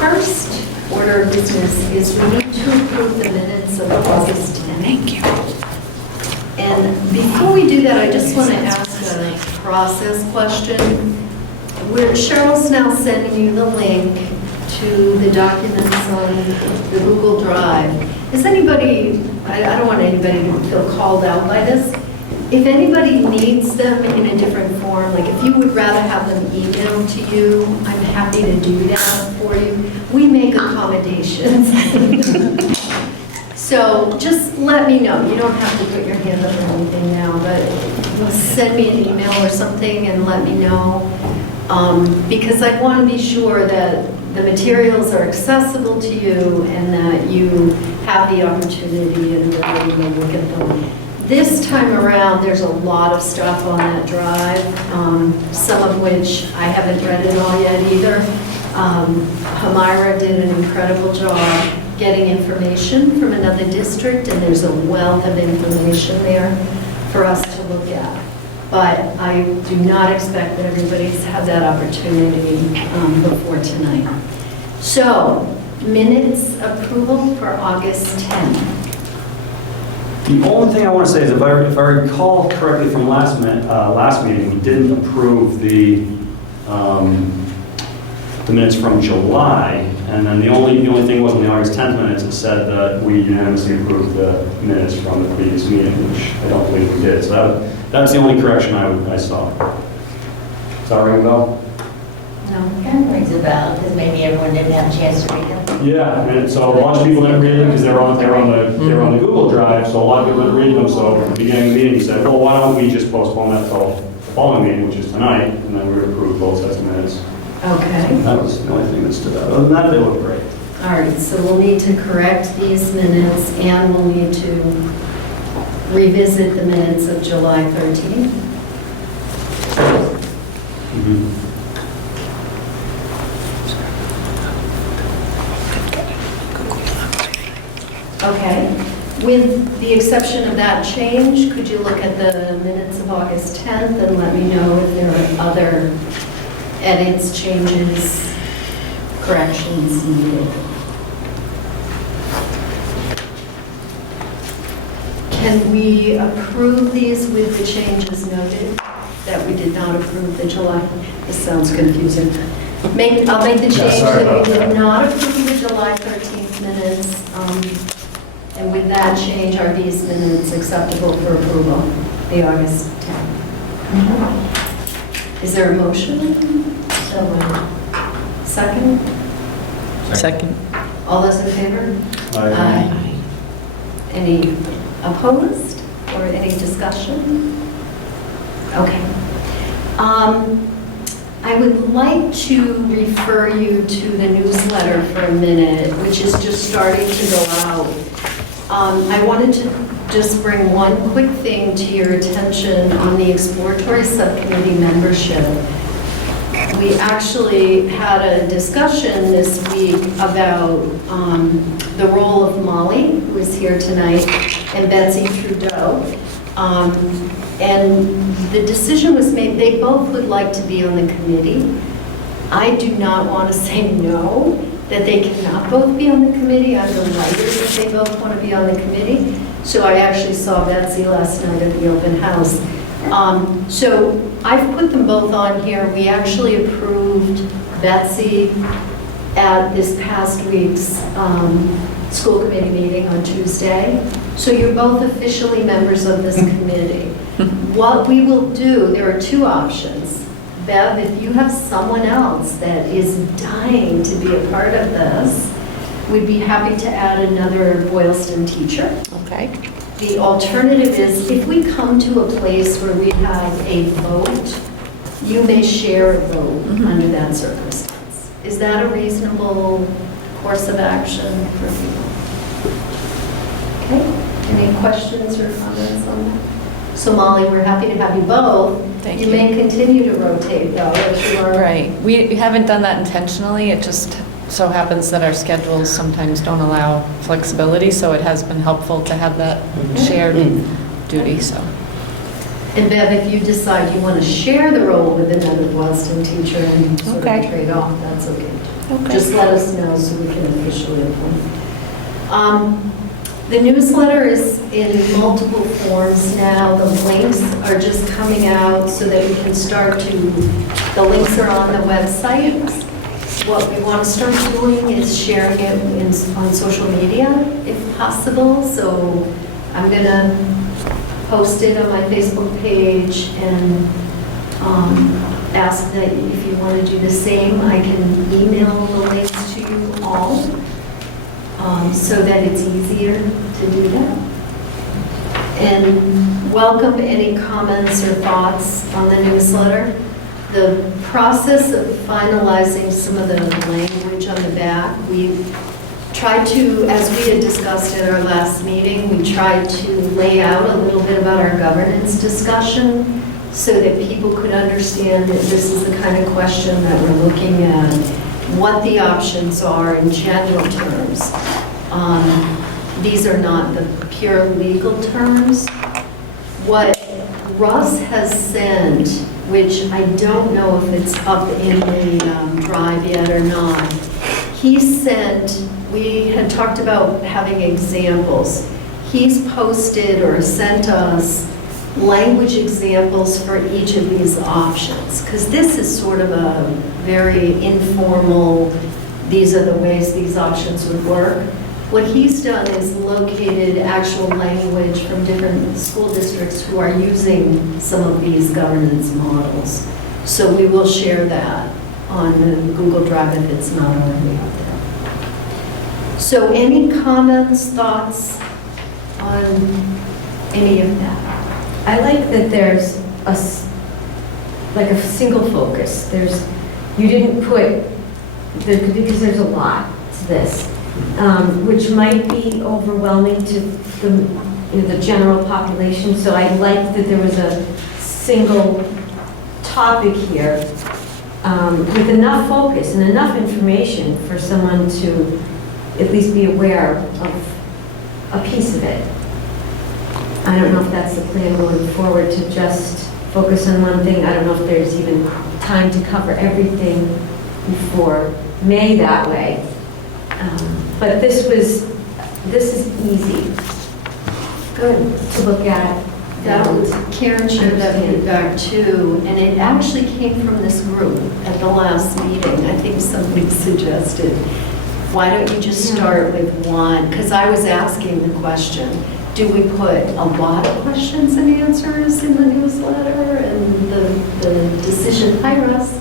First order of business is we need to approve the minutes of August 10th. Thank you. And before we do that, I just want to ask a process question. Cheryl's now sending you the link to the documents on the Google Drive. Is anybody, I don't want anybody to feel called out by this. If anybody needs them in a different form, like if you would rather have them emailed to you, I'm happy to do that for you. We make accommodations. So just let me know. You don't have to put your hand up or anything now, but send me an email or something and let me know. Because I want to be sure that the materials are accessible to you and that you have the opportunity and the ability to look at them. This time around, there's a lot of stuff on that drive, some of which I haven't read it all yet either. Hamira did an incredible job getting information from another district, and there's a wealth of information there for us to look at. But I do not expect that everybody's had that opportunity before tonight. So, minutes approval for August 10th. The only thing I want to say is if I recall correctly from last meeting, we didn't approve the minutes from July, and then the only thing was on the August 10th minutes, it said that we unanimously approved the minutes from the previous meeting, which I don't believe we did. So that's the only correction I saw. Does that ring a bell? No. Kind of rings a bell, because maybe everyone didn't have a chance to read them. Yeah, and so a bunch of people didn't read them because they were on the Google Drive, so a lot of people didn't read them. So at the beginning of the meeting, he said, well, why don't we just postpone that till the following meeting, which is tonight, and then we would approve both sets of minutes. Okay. That was the only thing that stood out. Other than that, they look great. All right, so we'll need to correct these minutes and we'll need to revisit the minutes of July 13th. Mm-hmm. Okay. With the exception of that change, could you look at the minutes of August 10th and let me know if there are other edits, changes, corrections needed? Can we approve these with the changes noted that we did not approve the July? This sounds confusing. I'll make the change that we did not approve the July 13th minutes. And with that change, are these minutes acceptable for approval, the August 10th? Is there a motion? So second? Second. All those in favor? Aye. Any opposed or any discussion? Okay. I would like to refer you to the newsletter for a minute, which is just starting to go out. I wanted to just bring one quick thing to your attention on the Exploratory Subcommittee membership. We actually had a discussion this week about the role of Molly, who is here tonight, and Betsy Trudeau. And the decision was made, they both would like to be on the committee. I do not want to say no, that they cannot both be on the committee. I'm delighted that they both want to be on the committee. So I actually saw Betsy last night at the open house. So I've put them both on here. We actually approved Betsy at this past week's school committee meeting on Tuesday. So you're both officially members of this committee. What we will do, there are two options. Bev, if you have someone else that is dying to be a part of this, we'd be happy to add another Boylston teacher. Okay. The alternative is if we come to a place where we have a vote, you may share a vote under that circumstance. Is that a reasonable course of action for people? Okay. Any questions or comments on that? So Molly, we're happy to have you both. Thank You you. may continue to rotate though, as you are. Right. We haven't done that intentionally. It just so happens that our schedules sometimes don't allow flexibility, so it has been helpful to have that shared duty, so. And Bev, if you decide you want to share the role with another Boylston teacher and sort of Okay. trade off, that's okay. Okay. Just let us know so we can officially appoint. The newsletter is in multiple forms now. The links are just coming out so that we can start to, the links are on the website. What we want to start doing is sharing it on social media if possible. So I'm going to post it on my Facebook page and ask that if you want to do the same, I can email the links to you all so that it's easier to do that. And welcome any comments or thoughts on the newsletter. The process of finalizing some of the language on the back, we tried to, as we had discussed at our last meeting, we tried to lay out a little bit about our governance discussion so that people could understand that this is the kind of question that we're looking at, what the options are in general terms. These are not the pure legal terms. What Russ has sent, which I don't know if it's up in the drive yet or not, he sent, we had talked about having examples. He's posted or sent us language examples for each of these options, because this is sort of a very informal, these are the ways these options would work. What he's done is located actual language from different school districts who are using some of these governance models. So we will share that on the Google Drive if it's not already out there. So any comments, thoughts on any of that? I like that there's like a single focus. You didn't put, because there's a lot to this, which might be overwhelming to the general population. So I like that there was a single topic here with enough focus and enough information for someone to at least be aware of a piece of it. I don't know if that's the plan going forward, to just focus on one thing. I don't know if there's even time to cover everything before May that way. But this is easy. Good to look at. Karen shared that feedback too, and it actually came from this group at the last meeting. I think somebody suggested, why don't you just start with one? Because I was asking the question, do we put a lot of questions and answers in the newsletter? And the decision, hi Russ,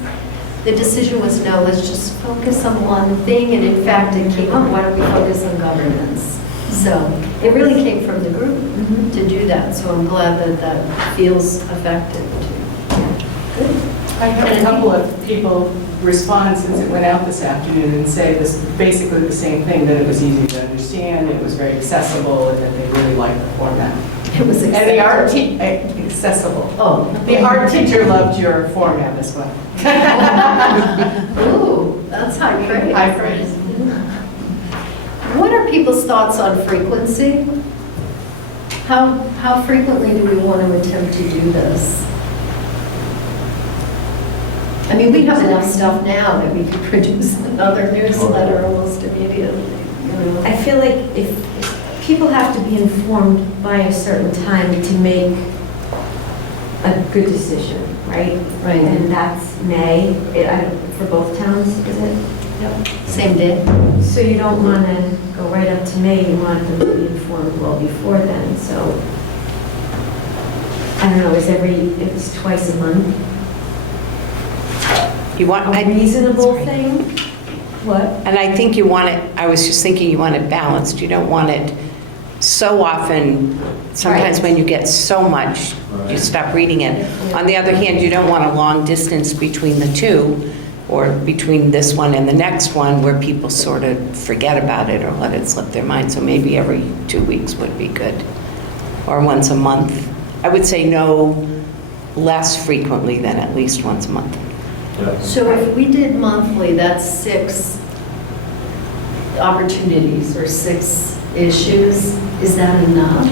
the decision was no, let's just focus on one thing. And in fact, it came up, why don't we focus on governance? So it really came from the group to do that. So I'm glad that that feels effective too. Good. I had a couple of people respond since it went out this afternoon and say this basically the same thing, that it was easy to understand, it was very accessible, and that they really liked the format. It was And the art accessible. Oh. The art teacher loved your format as well. Ooh, that's high praise. High praise. What are people's thoughts on frequency? How frequently do we want to attempt to do this? I mean, we have enough stuff now that we could produce another newsletter almost immediately, you know? I feel like if people have to be informed by a certain time to make a good decision, right? Right. And that's May, for both towns, is it? Yep. Same day? So you don't want to go right up to May, you want them to be informed well before then, so. I don't know, if it's twice a month, You want, a reasonable That's right. thing? What? And I think you want it, I was just thinking you want it balanced. You don't want it so often, sometimes Right. when you get so much, you stop reading it. On the other hand, you don't want a long distance between the two, or between this one and the next one, where people sort of forget about it or let it slip their mind. So maybe every 2 weeks would be good, or once a month. I would say no less frequently than at least once a month. So if we did monthly, that's 6 opportunities or 6 issues. Is that enough?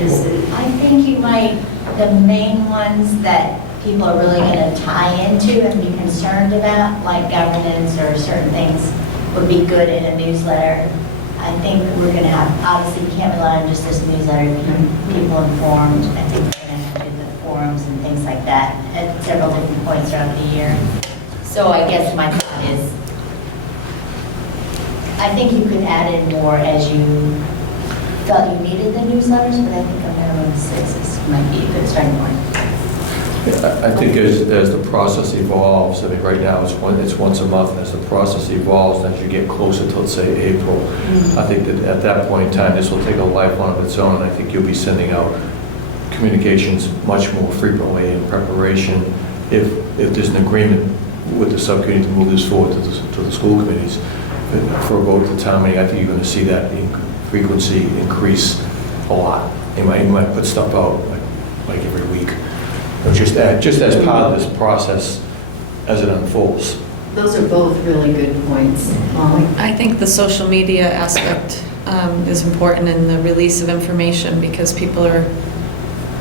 Is it? I think you might The main ones that people are really going to tie into and be concerned about, like governance or certain things, would be good in a newsletter. I think we're going to have, obviously, we can't rely on just this newsletter to keep people informed. I think we're going to have to do the forums and things like that at several different points throughout the year. So I guess my thought is, I think you could add in more as you felt you needed the newsletters, but I think a minimum of 6 might be a good starting point. I think as the process evolves, I mean, right now it's once a month, and as the process evolves, as you get closer to, let's say, April, I think that at that point in time, this will take a life on its own, and I think you'll be sending out communications much more frequently in preparation. If there's an agreement with the subcommittee to move this forward to the school committees for a vote to town meeting, I think you're going to see that frequency increase a lot. You might put stuff out like every week. Just as part of this process as it unfolds. Those are both really good points, Molly. I think the social media aspect is important in the release of information because people are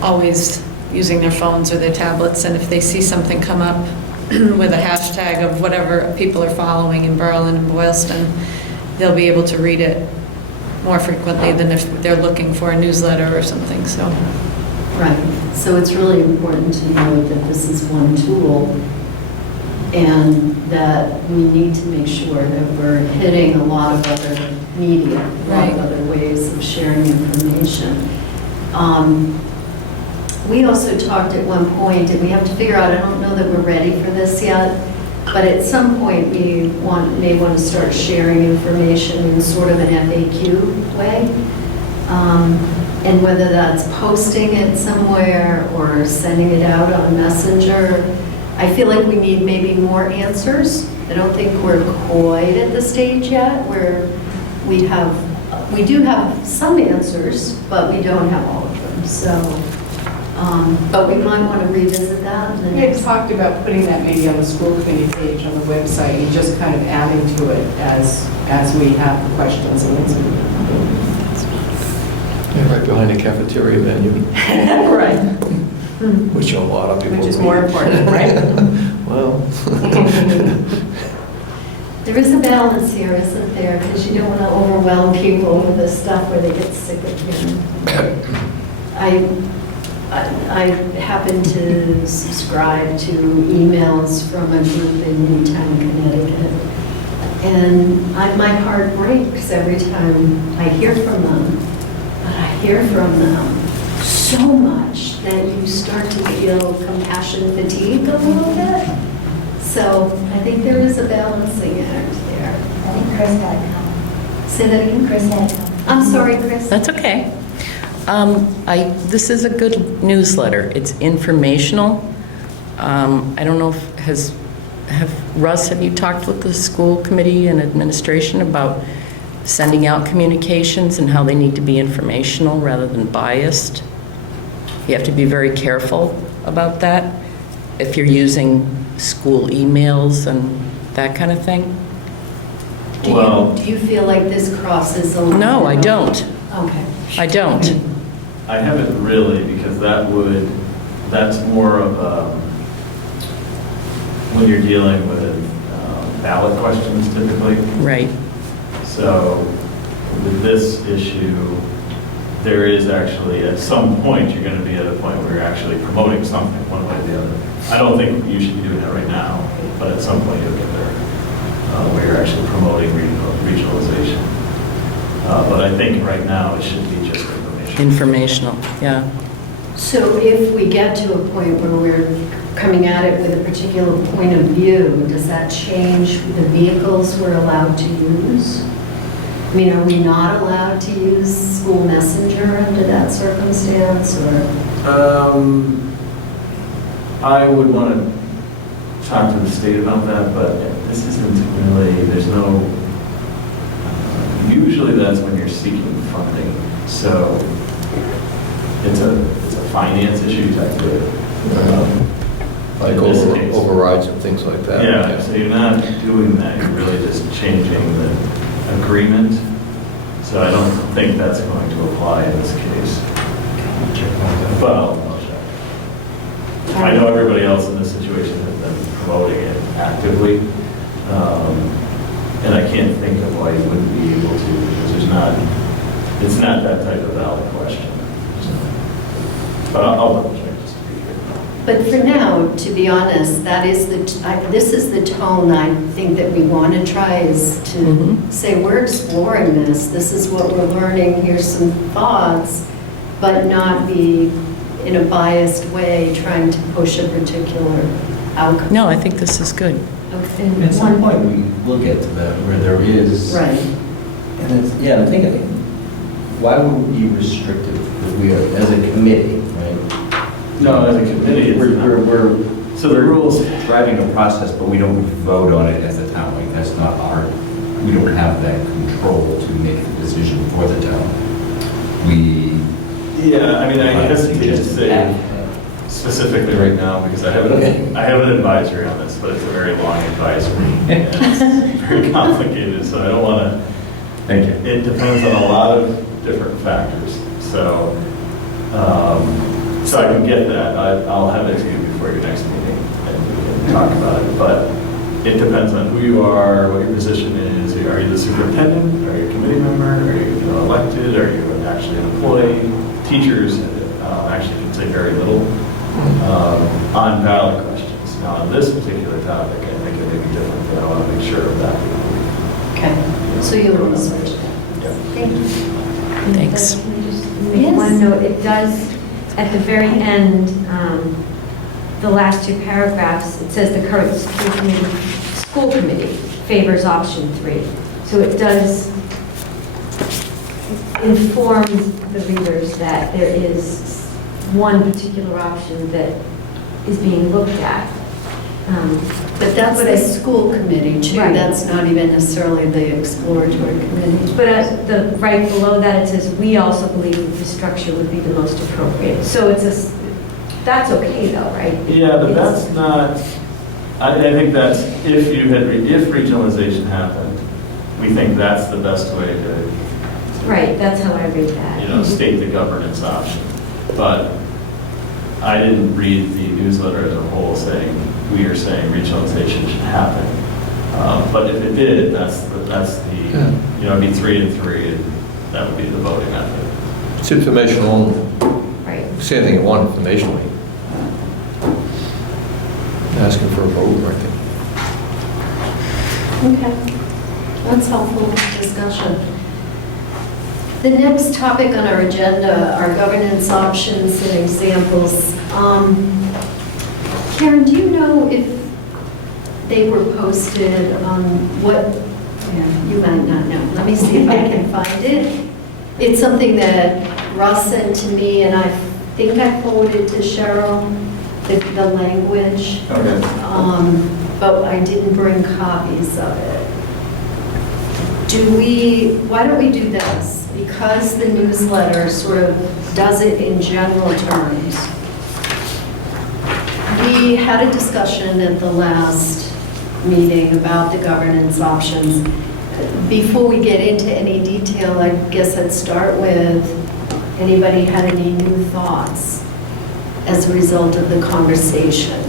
always using their phones or their tablets, and if they see something come up with a hashtag of whatever people are following in Berlin and Boylston, they'll be able to read it more frequently than if they're looking for a newsletter or something, so. Right, so it's really important to know that this is one tool and that we need to make sure that we're hitting a lot of other media, a lot of other ways of sharing information. We also talked at one point, and we have to figure out, I don't know that we're ready for this yet, but at some point we may want to start sharing information in sort of an FAQ way. And whether that's posting it somewhere or sending it out on Messenger, I feel like we need maybe more answers. I don't think we're quite at the stage yet where we do have some answers, but we don't have all of them. So, but we might want to revisit that. We had talked about putting that maybe on the school committee page on the website and just kind of adding to it as we have the questions and answers. Yeah, right behind the cafeteria menu, Right. which a lot of people Which is read. more important, right? Well, There is a balance here, isn't there? Because you don't want to overwhelm people with this stuff where they get sick of hearing. I happen to subscribe to emails from a group in Newtown, Connecticut. And my heart breaks every time I hear from them. But I hear from them so much that you start to feel compassion fatigue a little bit. So I think there is a balancing act there. I think Chris had a comment. Say that again? Chris had a comment. I'm sorry, Chris. That's okay. This is a good newsletter. It's informational. I don't know if Russ, have you talked with the school committee and administration about sending out communications and how they need to be informational rather than biased? You have to be very careful about that if you're using school emails and that kind of thing. Do you feel like this crosses a line? No, I don't. Okay. I don't. I haven't really, because that's more of when you're dealing with ballot questions typically. Right. So with this issue, there is actually, at some point, you're going to be at a point where you're actually promoting something one way or the other. I don't think you should be doing that right now, but at some point you'll get there, where you're actually promoting regionalization. But I think right now it should be just information. Informational, yeah. So if we get to a point where we're coming at it with a particular point of view, does that change the vehicles we're allowed to use? I mean, are we not allowed to use school messenger under that circumstance, or? I would want to talk to the state about that, but this isn't really, there's no, usually that's when you're seeking funding. So it's a finance issue technically. like In this case. overrides and things like that. Yeah, so you're not doing that, you're really just changing the agreement. So I don't think that's going to apply in this case. But I'll check. I know everybody else in this situation has been promoting it actively, and I can't think of why you wouldn't be able to, because it's not that type of valid question. So, but I'll double check just to be clear. But for now, to be honest, that is this is the tone I think that we want to try, is to Mhm. say, we're exploring this, this is what we're learning, here's some thoughts, but not be in a biased way trying to push a particular outcome. No, I think this is good. Okay. At some point, we will get to that, where there is. Right. And it's, yeah, I'm thinking, why would we be restricted? Because we are, as a committee, right? No, as a committee, it's not. We're So the rules, driving a process, but we don't vote on it as a town. Like, that's not our, we don't have that control to make the decision for the town. We. yeah, I mean, I hesitate to say specifically right now, because I have an advisory on this, but it's a very long advisory, and it's very complicated, so I don't want to. Thank you. It depends on a lot of different factors, so, so I can get that. I'll have it to you before your next meeting, and we can talk about it, but it depends on who you are, what your position is. Are you the superintendent? Are you a committee member? Are you, elected? Are you actually an employee? Teachers actually can say very little on ballot questions. Now, on this particular topic, I think it may be different, but I want to make sure of that. Okay, so you'll research that. Yeah. Thank you. Thanks. Can I just make Yes. one note? It does, at the very end, the last two paragraphs, it says the current school committee favors option 3. So it does inform the readers that there is one particular option that is being looked at. But that's the school committee too, Right. that's not even necessarily the exploratory committee. But right below that, it says, we also believe that this structure would be the most appropriate. So it's that's okay though, right? Yeah, but that's not, I think that's, if regionalization happened, we think that's the best way to, Right, that's how I read that. state the governance option. But I didn't read the newsletter as a whole saying, we are saying regionalization should happen. But if it did, that's the it'd be 3 and 3, and that would be the voting method. It's informational, Right. say anything you want informationally. Asking for a vote, I think. Okay, that's helpful discussion. The next topic on our agenda are governance options and examples. Karen, do you know if they were posted on what, you might not know. Let me see if I can find it. It's something that Russ sent to me, and I think I forwarded to Cheryl, the language. Okay. But I didn't bring copies of it. Why don't we do this? Because the newsletter sort of does it in general terms. We had a discussion at the last meeting about the governance options. Before we get into any detail, I guess I'd start with, anybody had any new thoughts as a result of the conversation,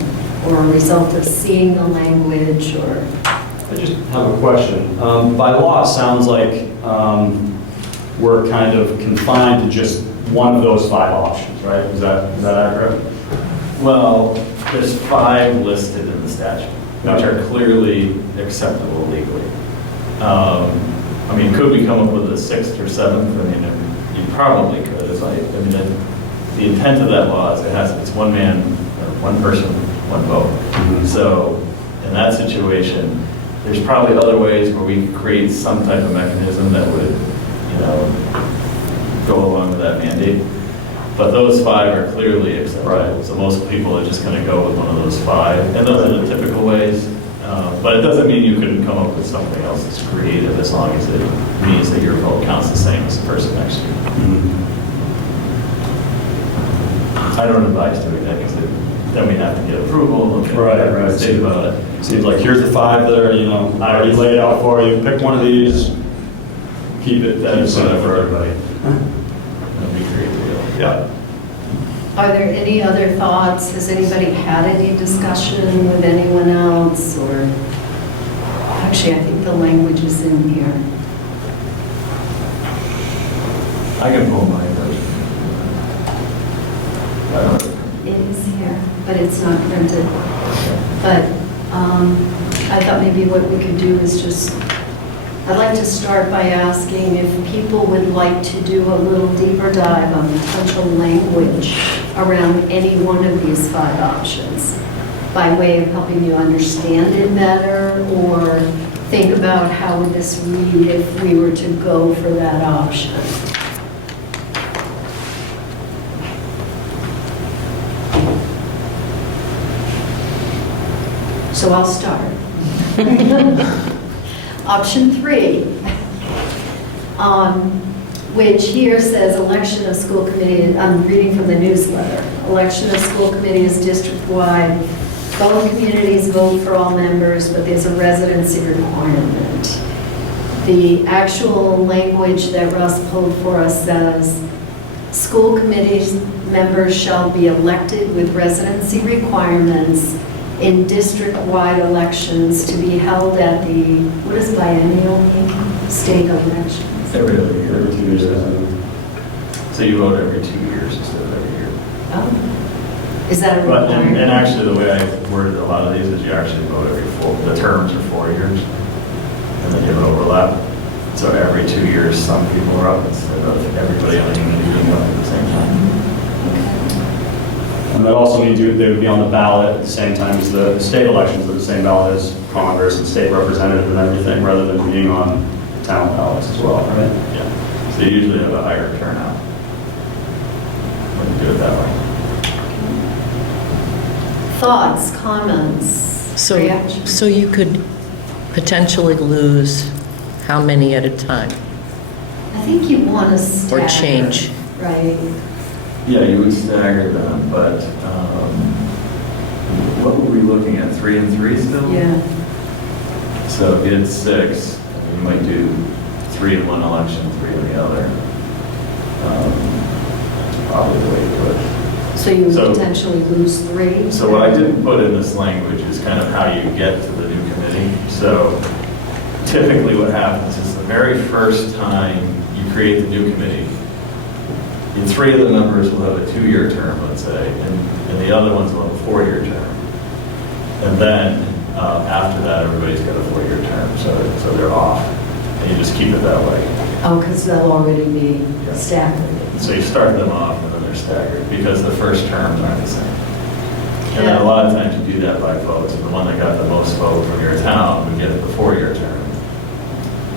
or a result of seeing the language, or? I just have a question. By law, it sounds like we're kind of confined to just one of those 5 options, right? Is that accurate? Well, there's 5 listed in the statute, which are clearly acceptable legally. Could we come up with a 6th or 7th? You probably could. The intent of that law is it's one man, or one person, one vote. Mm-hmm. So in that situation, there's probably other ways where we could create some type of mechanism that would, go along with that mandate. But those 5 are clearly acceptable. Right. So most people are just going to go with one of those 5. And those are the typical ways. But it doesn't mean you couldn't come up with something else that's creative, as long as it means that your vote counts the same as the person next to you. Mm-hmm. I don't advise doing that, because then we have to get approval. and Right. State about it. Seems like here's the 5 that are, already laid out for you. Pick one of these. Keep it That is simple whatever. for everybody. That'd be great to do. Yeah. Are there any other thoughts? Has anybody had any discussion with anyone else, or, actually, I think the language is in here. I can pull my version. I don't know. It is here, but it's not printed. But I thought maybe what we could do is just, I'd like to start by asking if people would like to do a little deeper dive on potential language around any one of these 5 options, by way of helping you understand it better, or think about how would this read if we were to go for that option. So I'll start. Option 3, which here says election of school committee, I'm reading from the newsletter. Election of school committee is district-wide. Both communities vote for all members, but there's a residency requirement. The actual language that Russ pulled for us says, school committee members shall be elected with residency requirements in district-wide elections to be held at the, what is biennial mean? State elections. Every other year. Every 2 years. So you vote every 2 years instead of every year. Oh. Is that a But, requirement? and actually, the way I worded a lot of these is you actually vote every the terms are 4 years, and then you have an overlap. So every 2 years, some people are up instead of everybody on the committee being up at the same time. And that also means they would be on the ballot at the same time as the state elections, but the same ballot as Congress and state representative and everything, rather than being on town ballots as well, right? Yeah. So you usually have a higher turnout when you do it that way. Thoughts, comments, reactions? So you could potentially lose how many at a time? I think you want to stagger. Or change. Right. Yeah, you would stagger them, but what were we looking at, 3 and 3 still? Yeah. So if you had 6, you might do 3 in one election, 3 in the other. Probably the way to do it. So you would So- potentially lose 3? So what I didn't put in this language is kind of how you get to the new committee. So typically what happens is the very first time you create the new committee, 3 of the members will have a 2-year term, let's say, and the other ones will have a 4-year term. And then after that, everybody's got a 4-year term, so they're off. And you just keep it that way. Oh, because they'll already be Yeah. staggered. So you start them off and then they're staggered because the first terms aren't the same. And then a lot of times you do that by votes, and the one that got the most vote from your town would get the 4-year term.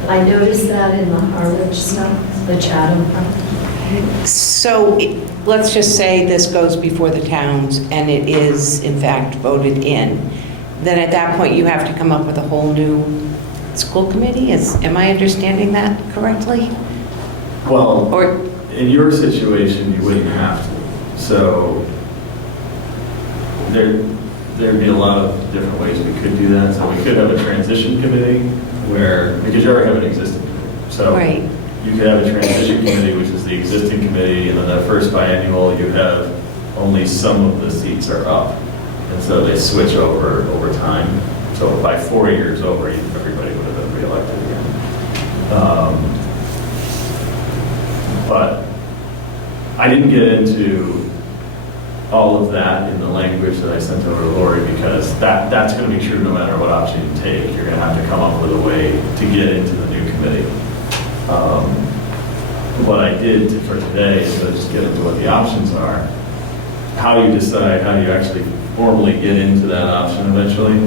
I noticed that in the Harwich stuff, the Chatham. So let's just say this goes before the towns and it is in fact voted in. Then at that point, you have to come up with a whole new school committee? Am I understanding that correctly? Well, Or, in your situation, you wouldn't have to. So there'd be a lot of different ways we could do that. So we could have a transition committee where, because you already have an existing committee. So right, you could have a transition committee, which is the existing committee, and then that first biennial, you have only some of the seats are up. And so they switch over time. So by 4 years over, everybody would have been reelected again. But I didn't get into all of that in the language that I sent over to Lori, because that's going to be true no matter what option you take. You're going to have to come up with a way to get into the new committee. What I did for today is to just get into what the options are. How you decide, how you actually formally get into that option eventually,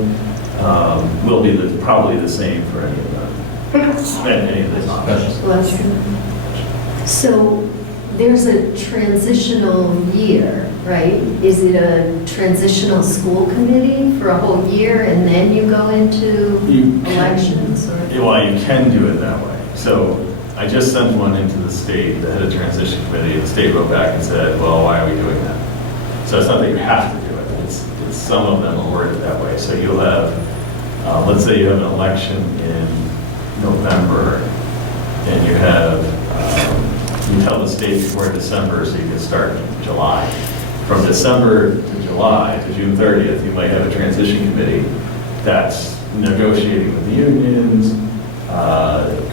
will be probably the same for any of them. Any of these options. Bless you. So there's a transitional year, right? Is it a transitional school committee for a whole year and then you go into elections? Or? Well, you can do it that way. So I just sent one into the state that had a transition committee, and the state wrote back and said, well, why are we doing that? So it's not that you have to do it. It's some of them are worded that way. So you'll have, let's say you have an election in November, and you have, you tell the state before December so you can start in July. from December to July, to June 30th, you might have a transition committee that's negotiating with the unions,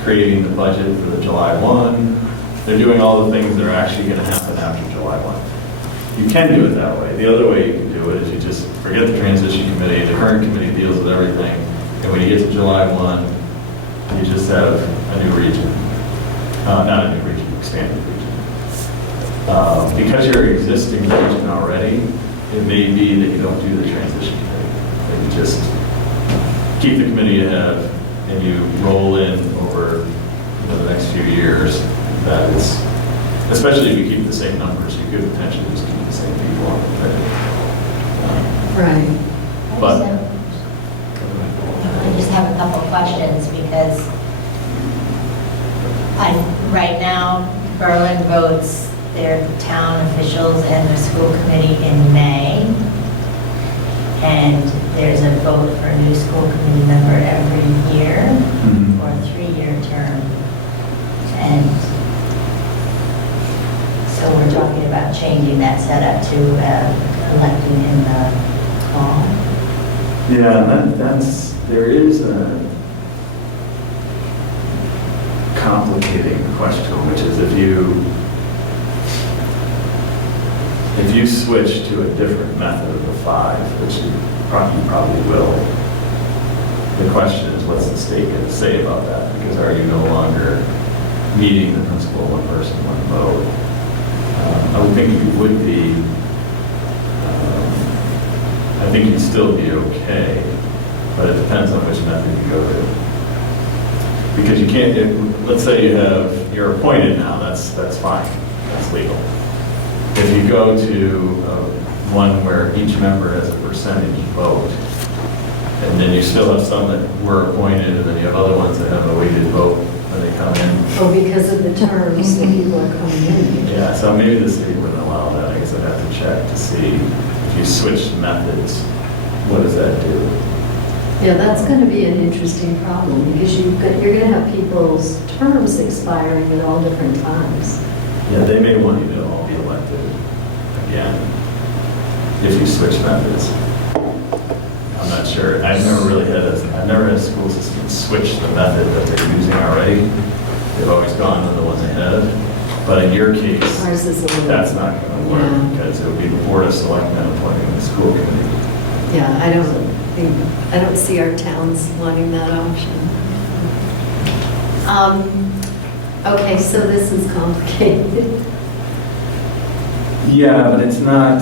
creating the budget for the July 1. They're doing all the things that are actually going to happen after July 1. You can do it that way. The other way you can do it is you just forget the transition committee, the current committee deals with everything, and when you get to July 1, you just have a new region. Not a new region, expanded region. Because you're an existing region already, it may be that you don't do the transition committee. That you just keep the committee you have, and you roll in over the next few years. That is, especially if you keep the same numbers, you could potentially just keep the same people on the committee. Right. But I just have a couple questions because right now, Berlin votes their town officials and the school committee in May. And there's a vote for a new school committee member every year for a 3-year term. And so we're talking about changing that setup to electing in the fall. yeah, there is a complicating question, which is if you switch to a different method of the 5, which you probably will, the question is, what's the state going to say about that? Because are you no longer meeting the principle, one person, one vote? I would think you would be. I think you'd still be okay, but it depends on which method you go to. Because you can't, let's say you're appointed now, that's fine, that's legal. If you go to one where each member has a percentage vote, and then you still have some that were appointed, and then you have other ones that have a weighted vote when they come in. Oh, because of the terms that people are coming in. Yeah, so maybe the city wouldn't allow that. I guess I'd have to check to see if you switch methods, what does that do? Yeah, that's going to be an interesting problem because you're going to have people's terms expiring at all different times. Yeah, they may want you to all be elected again if you switch methods. I'm not sure. I've never had a school system switch the method that they're using already. They've always gone to the one they had. But in your case, Ours is a little. that's not going to work Yeah. because it would be the Board of Selectmen appointing the school committee. Yeah, I don't see our towns wanting that option. Okay, so this is complicated. Yeah, but it's not,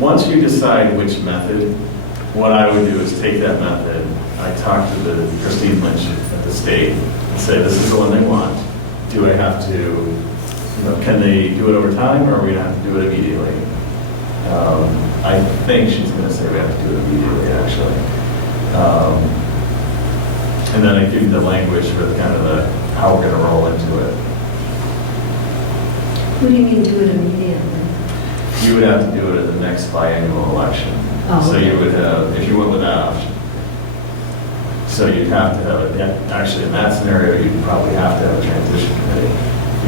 once you decide which method, what I would do is take that method, I talk to the Christine Lynch at the state and say, this is the one they want. Do I have to, can they do it over time or are we going to have to do it immediately? I think she's going to say we have to do it immediately, actually. And then I give you the language for kind of how we're going to roll into it. What do you mean do it immediately? You would have to do it at the next biannual election. Oh, So okay. you would have, if you went with that option. So you'd have to have, actually in that scenario, you'd probably have to have a transition committee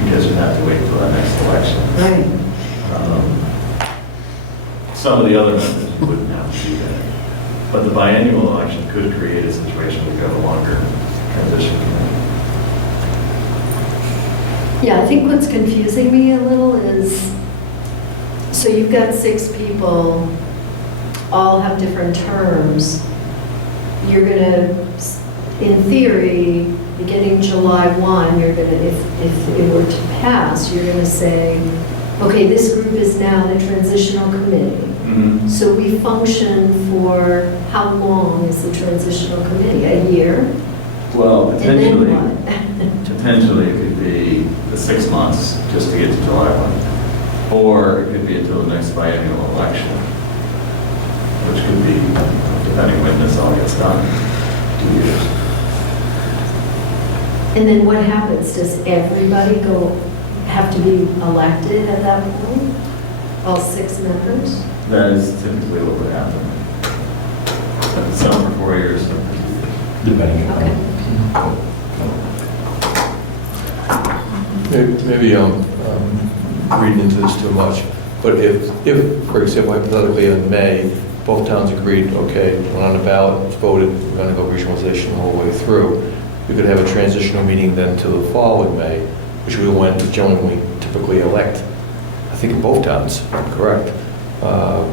because you'd have to wait till that next election. Right. Some of the other methods you wouldn't have to do that. But the biannual election could create a situation where you have a longer transition committee. Yeah, I think what's confusing me a little is, so you've got 6 people, all have different terms. You're going to, in theory, beginning July 1, you're going to, if it were to pass, you're going to say, okay, this group is now the transitional committee. So we function for, how long is the transitional committee? A year? Well, And then potentially, what? potentially it could be the 6 months just to get to July 1. Or it could be until the next biennial election, which could be, depending when this all gets done, 2 years. And then what happens? Does everybody have to be elected at that point? All 6 members? That is typically what would happen. Some for 4 years, some for 2 years. Depending Okay. Maybe reading into this too much. But if, for example, hypothetically in May, both towns agreed, okay, when on the ballot, it's voted, we're going to go regionalization the whole way through, we could have a transitional meeting then to the following May, which we went, generally we typically elect, I think in both towns, if I'm correct,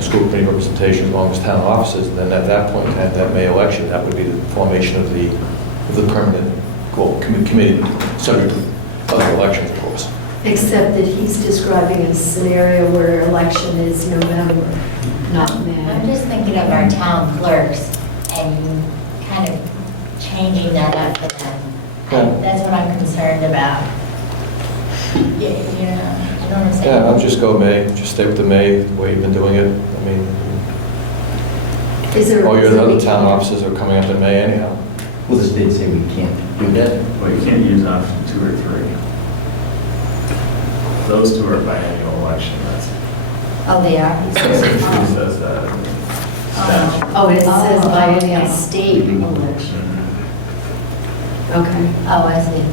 school committee representation along with town offices, and then at that point, at that May election, that would be the formation of the permanent committee, subject to other elections, of course. Except that he's describing a scenario where election is November, not I'm May. just thinking of our town clerks and kind of changing that up for them. That's what I'm concerned about. Yeah, you know what I'm saying? Yeah, I'll just go May, just stay with the May, the way you've been doing it. I mean, Is there a all your reason other we town can't? offices are coming up in May anyhow. Well, the state say we can't do that. Well, you can't use option 2 or 3. Those two are biennial election, that's, Oh, they are? it says that in the statute. Oh, it says Oh, by okay. a state election. Okay. Oh, I see.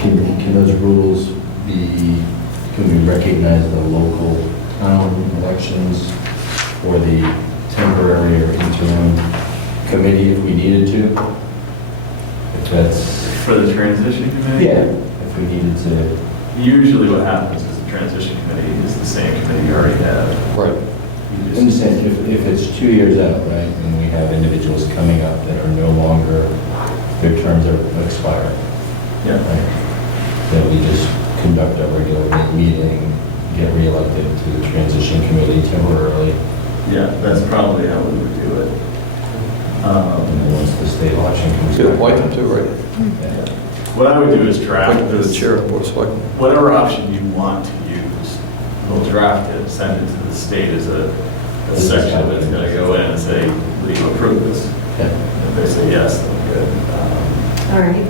Can those rules be, can we recognize the local town elections or the temporary or interim committee if we needed to? If that's, For the transition committee? if we needed to. Usually what happens is the transition committee is the same committee you already have. Right. You I just- understand if it's 2 years out, right, and we have individuals coming up that are no longer, their terms are expired, Yeah. right? Then we just conduct a regular meeting, get reelected to the transition committee temporarily, Yeah, that's probably how we would do it. and then once the state election comes. You could back- appoint them too, right? Yeah. What I would do is draft Appoint them to the this, chair of the board of selectmen. whatever option you want to use, we'll draft it, send it to the state as a section that's gonna go in and say, will you approve this? Yeah. If they say yes, then good. All right.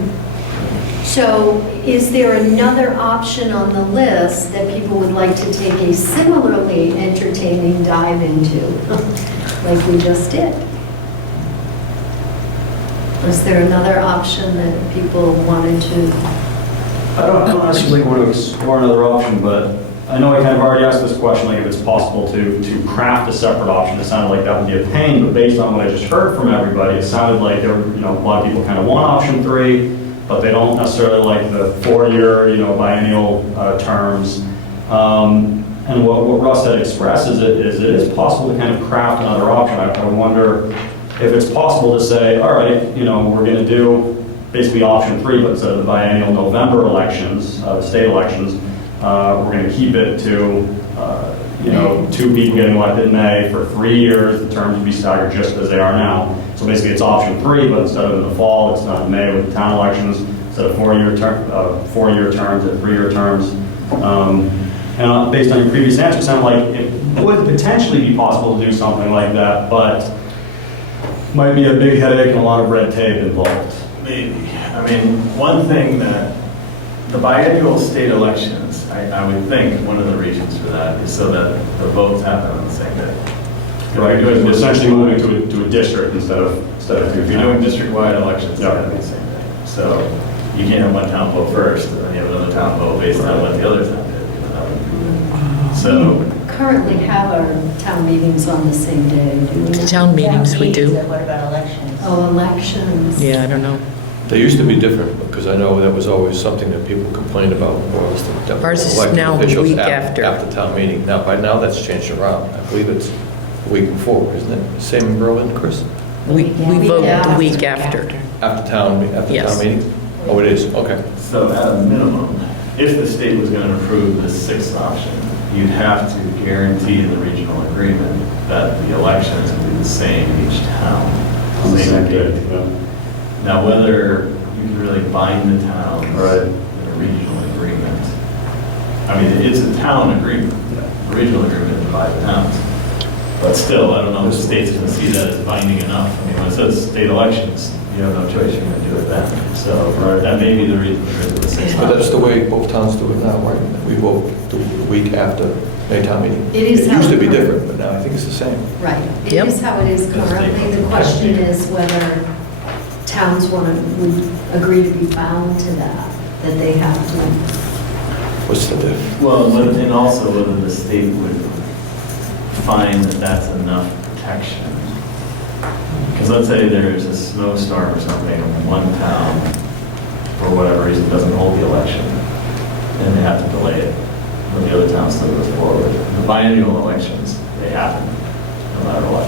So is there another option on the list that people would like to take a similarly entertaining dive into, like we just did? Was there another option that people wanted to? I don't necessarily want to explore another option, but I know I kind of already asked this question, like if it's possible to craft a separate option. It sounded like that would be a pain, but based on what I just heard from everybody, it sounded like there were, a lot of people kind of want option 3, but they don't necessarily like the 4-year, biennial terms. And what Russ had expressed is it is possible to kind of craft another option. I wonder if it's possible to say, all right, we're going to do basically option 3, but instead of the biennial November elections, the state elections, we're going to keep it to, 2 people getting elected in May for 3 years. The terms would be staggered just as they are now. So basically, it's option 3, but instead of in the fall, it's not in May with the town elections. Instead of 4-year terms, at 3-year terms. And based on your previous answer, it sounded like it would potentially be possible to do something like that, but might be a big headache and a lot of red tape involved. Maybe. I mean, one thing that the biannual state elections, I would think one of the reasons for that is so that the votes happen on the same day. Right, we're essentially moving to a district instead of 2 If you're doing district-wide elections, Yeah. it's going to be the same day. So you can't have one town vote first, and then you have another town vote based on what the other town did. So, Currently have our town meetings on the same day, do we not? Town meetings we do. What about elections? Oh, elections. Yeah, I don't know. They used to be different, because I know that was always something that people complained about, was that Ours is elected now the officials week after. After town meeting. Now, by now, that's changed around. I believe it's the week before, isn't it? Same in Berlin, Chris? We vote the after. week after. After town Yes. meeting? Oh, it is, okay. so at a minimum, if the state was going to approve the 6th option, you'd have to guarantee in the regional agreement that the elections would be the same in each town. On the same date. day. Yeah. Now, whether you can really bind the towns Right. in a regional agreement, I mean, it's a town agreement, a regional agreement to divide the towns. But still, I don't know if the state's going to see that as binding enough. I mean, when it says state elections, you have no choice, you're going to do it then. So that may be the reason for the 6th But that's option. the way both towns do it now, right? We vote the week after May town meeting. It is how used to be it- different, but now I think it's the same. Right. It Yep. is how it is currently. The question is whether towns would agree to be bound to that they have to What's the diff? Well, and also whether the state would find that that's enough protection. Because let's say there's a snowstorm or something in one town, for whatever reason, doesn't hold the election, and they have to delay it, but the other town still goes forward. The biennial elections, they happen, no matter what.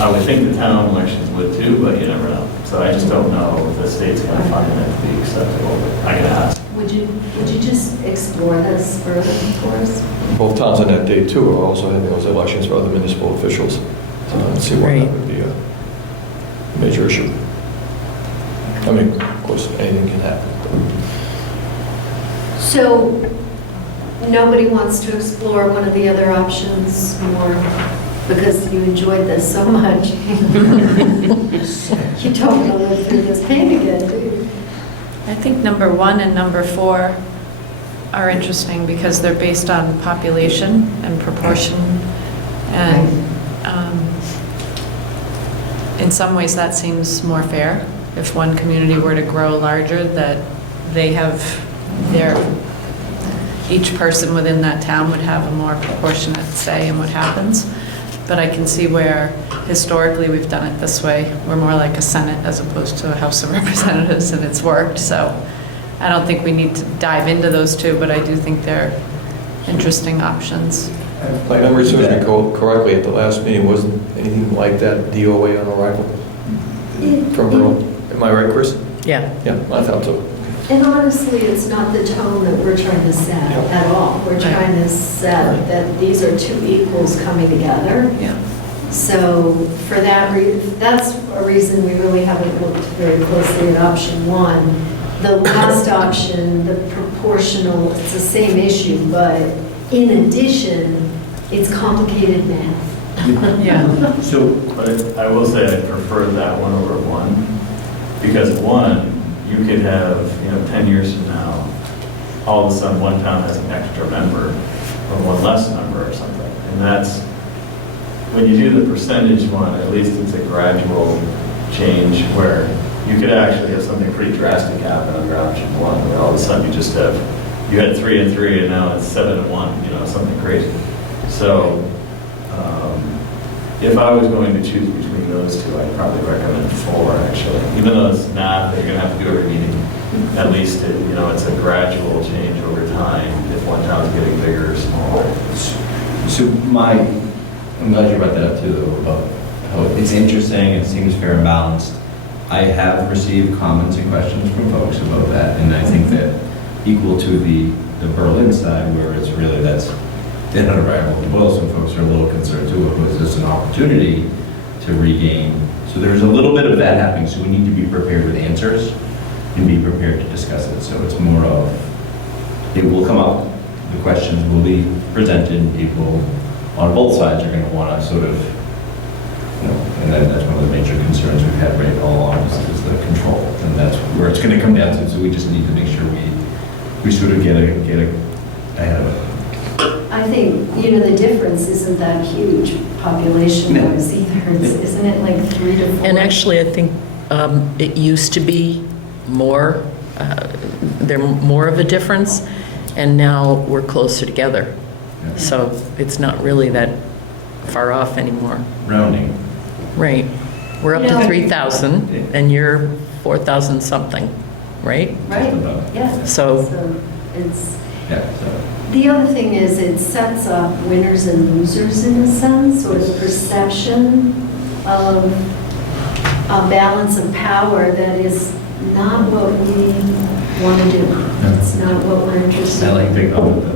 I would think the town elections would too, but you never know. So I just don't know if the state's going to find that to be acceptable. I can ask. Would you just explore this further for us? Both towns on that day too are also having those elections for other municipal officials. So let's see why Right. that would be a major issue. I mean, of course, anything can happen. So nobody wants to explore one of the other options more because you enjoyed this so much. You don't want to live through this pain again, do you? I think number 1 and number 4 are interesting because they're based on population and proportion. And in some ways, that seems more fair. If one community were to grow larger, that they have each person within that town would have a more proportionate say in what happens. But I can see where historically we've done it this way. We're more like a Senate as opposed to a House of Representatives, and it's worked. So I don't think we need to dive into those two, but I do think they're interesting options. If my memory serves me correctly, at the last meeting, wasn't anything like that DOA on arrival from Berlin? Am I right, Chris? Yeah. Yeah, I thought so. And honestly, it's not the tone that we're trying to set at all. We're trying to set that these are two equals coming together. Yeah. So for that, that's a reason we really haven't looked very closely at option 1. The last option, the proportional, it's the same issue, but in addition, it's complicated math. Yeah. So, But I will say I prefer that one over 1, because 1, you could have, 10 years from now, all of a sudden one town has an extra member or one less member or something. And that's, when you do the percentage one, at least it's a gradual change where you could actually have something pretty drastic happen under option 1, where all of a sudden you just have, you had 3 and 3 and now it's 7 and 1, something crazy. So if I was going to choose between those two, I'd probably recommend 4 actually. Even though it's not, that you're gonna have to do every meeting. At least, it's a gradual change over time if one town's getting bigger or smaller. so I'm glad you brought that up too, though, about how it's interesting, it seems fair and balanced. I have received comments and questions from folks about that, and I think that equal to the Berlin side, where it's really that's dead on arrival as well, some folks are a little concerned too, was this an opportunity to regain? So there's a little bit of that happening, so we need to be prepared with answers and be prepared to discuss it. So it's more of, it will come up, the questions will be presented, people on both sides are going to want to sort of, and then that's one of the major concerns we've had right all along is the control, and that's where it's going to come down to. So we just need to make sure we sort of get ahead of it. I think, the difference isn't that huge population-wise either. Isn't it like 3 to 4? And actually, I think it used to be more, more of a difference, and now we're closer together. Yeah. So it's not really that far off anymore. Rounding. Right. We're up to 3,000, and you're 4,000 something, right? Right, Just about. yeah. So- It's, Yeah, so. the other thing is it sets up winners and losers in a sense, or the perception of a balance of power that is not what we want to do. It's not what we're interested I in. like to go with the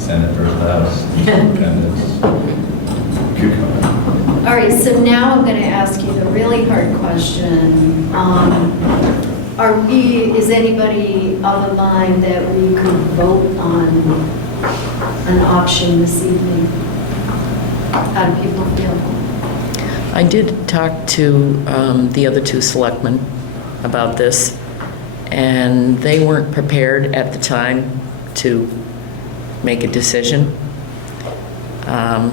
Senate versus the House. Good comment. All right, so now I'm going to ask you the really hard question. Is anybody of a mind that we could vote on an option this evening? How do people feel? I did talk to the other 2 selectmen about this, and they weren't prepared at the time to make a decision. I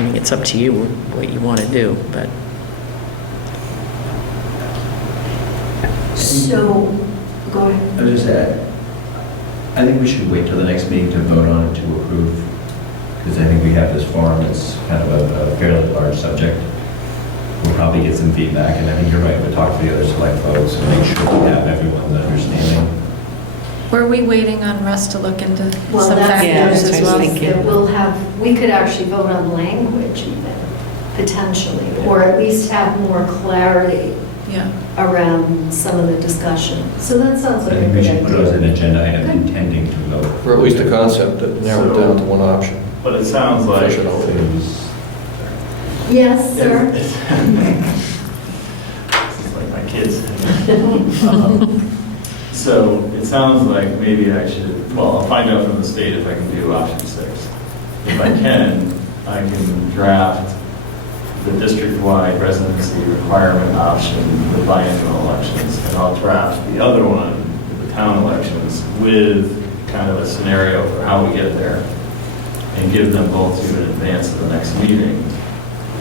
mean, it's up to you what you want to do, but So, go ahead. I was just I think we should wait till the next meeting to vote on it to approve, because I think we have this forum, it's kind of a fairly large subject. We'll probably get some feedback, and I think you're right, we'll talk to the other select folks and make sure we have everyone's understanding. Were we waiting on Russ to look into Well, some that's factors the as other well? piece that we'll have, we could actually vote on language even, potentially, or at least have more clarity Yeah. around some of the discussion. So that sounds I like a think we good should put it as an idea. agenda item Good. intending to vote. Or at least a concept that narrowed down to one option. But it sounds like. Flesh it out. Yes, sir. This is like my kids. So it sounds like maybe I should, well, I'll find out from the state if I can do option 6. If I can draft the district-wide residency requirement option, the biennial elections, and I'll draft the other one, the town elections, with kind of a scenario for how we get there, and give them both to you in advance of the next meeting.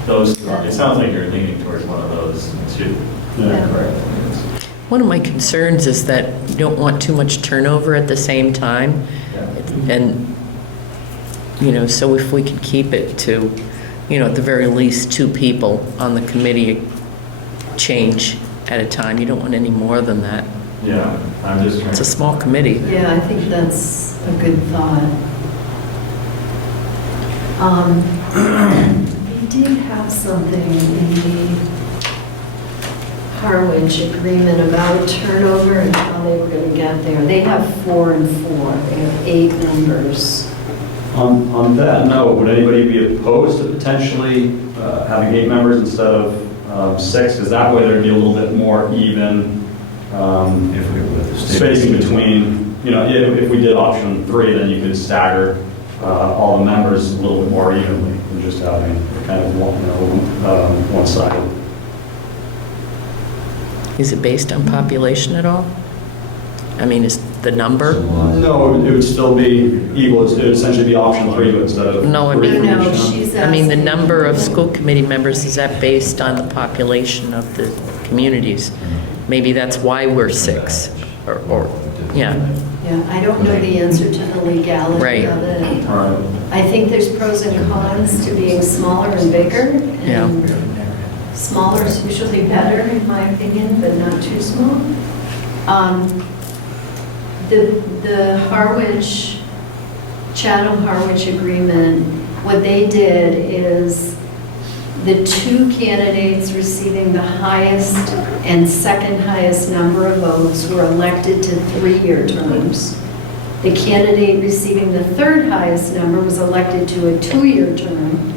Those, it sounds like you're leaning towards one of those two. Yeah. Correct. One of my concerns is that you don't want too much turnover at the same time. Yeah. And, so if we could keep it to, at the very least, 2 people on the committee change at a time. You don't want any more than that. Yeah, I'm just trying. It's a small committee. Yeah, I think that's a good thought. We did have something in the Harwich agreement about turnover and how they were going to get there. They have 4 and 4. They have 8 members. On that note, would anybody be opposed to potentially having 8 members instead of 6? Because that way there'd be a little bit more even If we were the state. spacing between, if we did option 3, then you could stagger all the members a little bit more evenly than just having kind of one-sided. Is it based on population at all? I mean, is the number? No, it would still be equal. It would essentially be option 3, but instead of No, I 3 mean- for each, No, huh? she's I mean, the asking- number of school committee members, is that based on the population of the communities? Maybe that's why we're 6, or, yeah. Yeah, I don't know the answer to the legality Right. of it. Right. I think there's pros and cons to being smaller and bigger. Yeah. And smaller is usually better, in my opinion, but not too small. The Harwich, Chatham-Harwich agreement, what they did is the 2 candidates receiving the highest and second highest number of votes were elected to 3-year terms. The candidate receiving the 3rd highest number was elected to a 2-year term,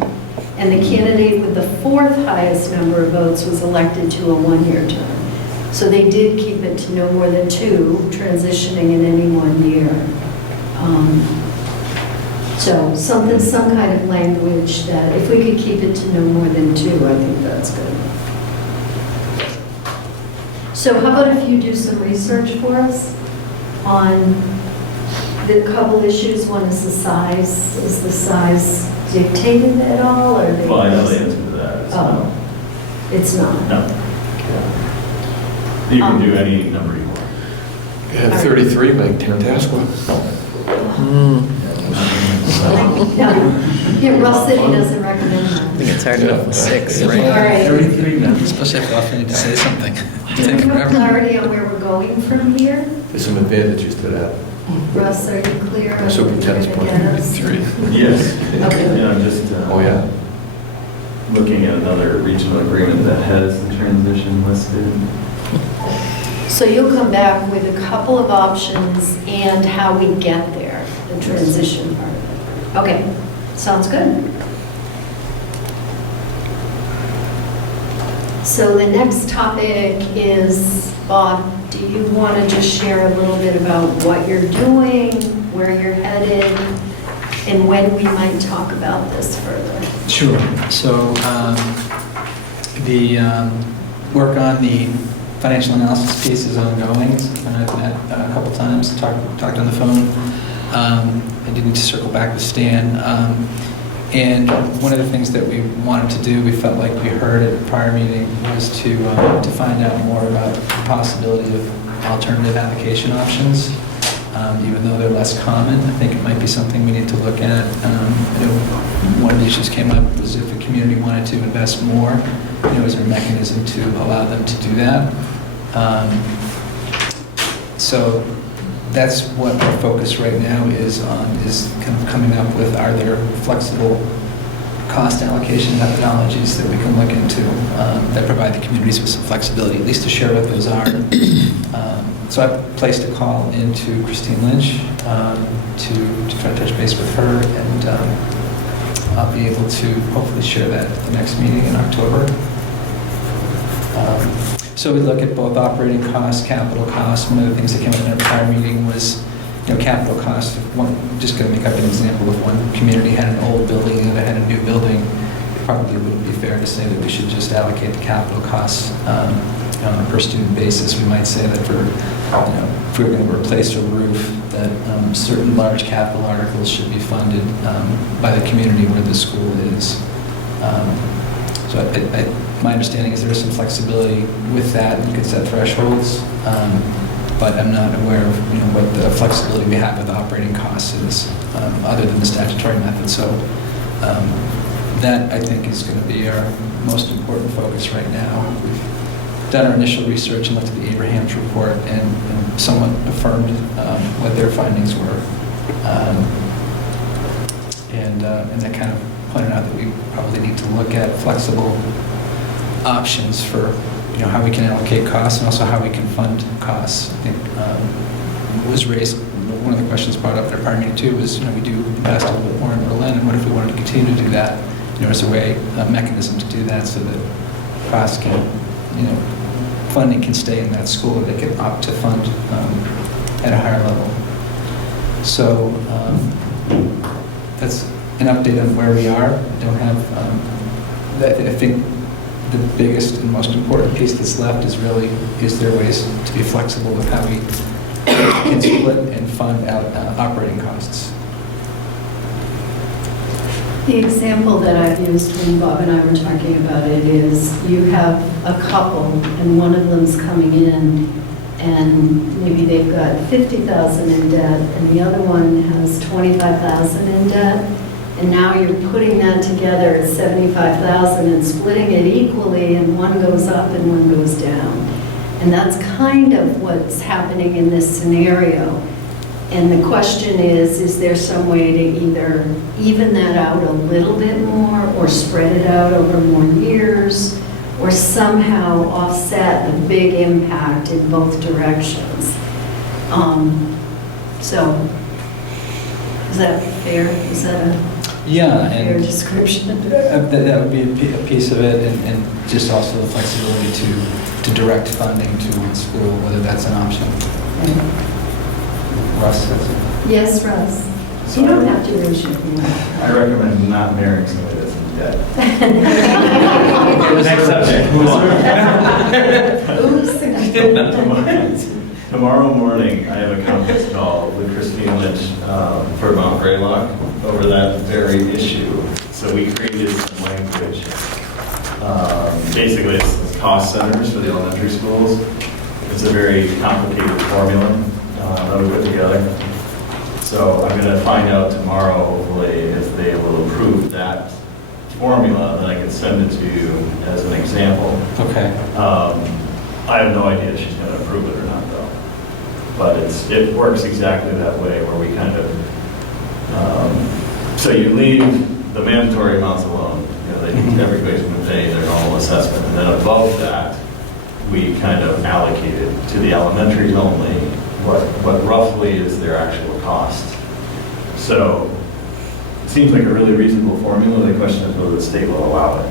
and the candidate with the 4th highest number of votes was elected to a 1-year term. So they did keep it to no more than 2, transitioning in any 1 year. So some kind of language that if we could keep it to no more than 2, I think that's good. So how about if you do some research for us on the couple issues? One is the size. Is the size dictated at all, or? they Well, I know the just- answer to that. It's Oh, it's not. no. You can do any number you want. You had 33, make 10 Tasqua. Yeah, Russ said he doesn't recommend I that. think it's hard enough with 6, All right? right. Especially if they often need to say something. Do Take you have forever. clarity on where we're going from here? There's some advantages to that. Russ, are you clear on where Superintendent's we're point. going to get us? 3. Yes. Okay. Yeah, I'm just Oh, yeah. looking at another regional agreement that has the transition listed. So you'll come back with a couple of options and how we get there, the transition part of it. Okay, sounds good. So the next topic is, Bob, do you want to just share a little bit about what you're doing, where you're headed, and when we might talk about this further? Sure. So the work on the financial analysis piece is ongoing, and I've met a couple times, talked on the phone. I did need to circle back with Stan. And one of the things that we wanted to do, we felt like we heard at the prior meeting, was to find out more about the possibility of alternative allocation options. even though they're less common. I think it might be something we need to look at. I know one of the issues came up was if the community wanted to invest more, is there a mechanism to allow them to do that? So that's what our focus right now is on, is kind of coming up with, are there flexible cost allocation methodologies that we can look into that provide the communities with some flexibility, at least to share what those are. So I've placed a call into Christine Lynch to try to touch base with her, and I'll be able to hopefully share that at the next meeting in October. So we look at both operating costs, capital costs. One of the things that came up in our prior meeting was, capital costs. Just going to make up an example. If one community had an old building and the other had a new building, it probably wouldn't be fair to say that we should just allocate the capital costs on a per student basis. We might say that if we were going to replace a roof, that certain large capital articles should be funded by the community where the school is. My understanding is there is some flexibility with that, and you could set thresholds, but I'm not aware of what the flexibility we have with operating costs is, other than the statutory method. So that, I think, is going to be our most important focus right now. We've done our initial research and looked at the Abrahams report and somewhat affirmed what their findings were, and that kind of pointed out that we probably need to look at flexible options for how we can allocate costs and also how we can fund costs. I think was raised, one of the questions brought up at our prior meeting too was, we do invest a little bit more in Berlin, and what if we wanted to continue to do that? As a mechanism to do that so that costs can, funding can stay in that school, or they can opt to fund at a higher level. So that's an update on where we are. Don't have, I think the biggest and most important piece that's left is really, is there ways to be flexible with how we can split and fund out operating costs? The example that I've used when Bob and I were talking about it is you have a couple and one of them's coming in and maybe they've got 50,000 in debt and the other one has 25,000 in debt. And now you're putting that together at 75,000 and splitting it equally, and one goes up and one goes down. And that's kind of what's happening in this scenario. And the question is there some way to either even that out a little bit more or spread it out over more years or somehow offset the big impact in both directions? So, is that fair? Is that a fair description? That would be a piece of it, and just also the flexibility to direct funding to one school, whether that's an option. Russ, that's it. Yes, Russ. So you don't have to raise your hand. I recommend not marrying somebody that's in debt. Next subject, move on. Oops. Tomorrow morning, I have a conference call with Christine Lynch for Mount Greylock over that very issue. So we created some language. Basically, it's cost centers for the elementary schools. It's a very complicated formula that we put together. So I'm going to find out tomorrow, hopefully, if they will approve that formula, then I can send it to you as an example. Okay. I have no idea if she's going to approve it or not, though. But it works exactly that way, where we kind of, so you leave the mandatory amounts alone. Everybody's going to pay their normal assessment. And then above that, we kind of allocate it to the elementaries only, what roughly is their actual cost. So it seems like a really reasonable formula. The question is whether the state will allow it.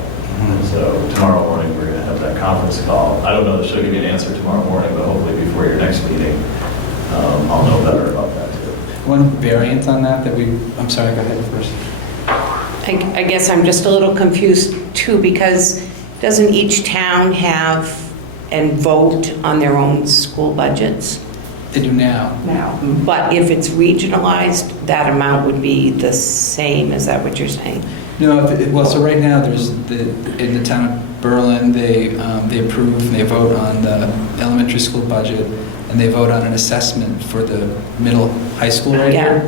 So tomorrow morning, we're going to have that conference call. I don't know that she'll give you an answer tomorrow morning, but hopefully before your next meeting, I'll know better about that too. One variant on that I'm sorry, go ahead first. I guess I'm just a little confused too, because doesn't each town have and vote on their own school budgets? They do now. But if it's regionalized, that amount would be the same, is that what you're saying? No, well, so right now, there's in the town Berlin, they approve, and they vote on the elementary school budget, and they vote on an assessment for the middle high school right Yeah. here,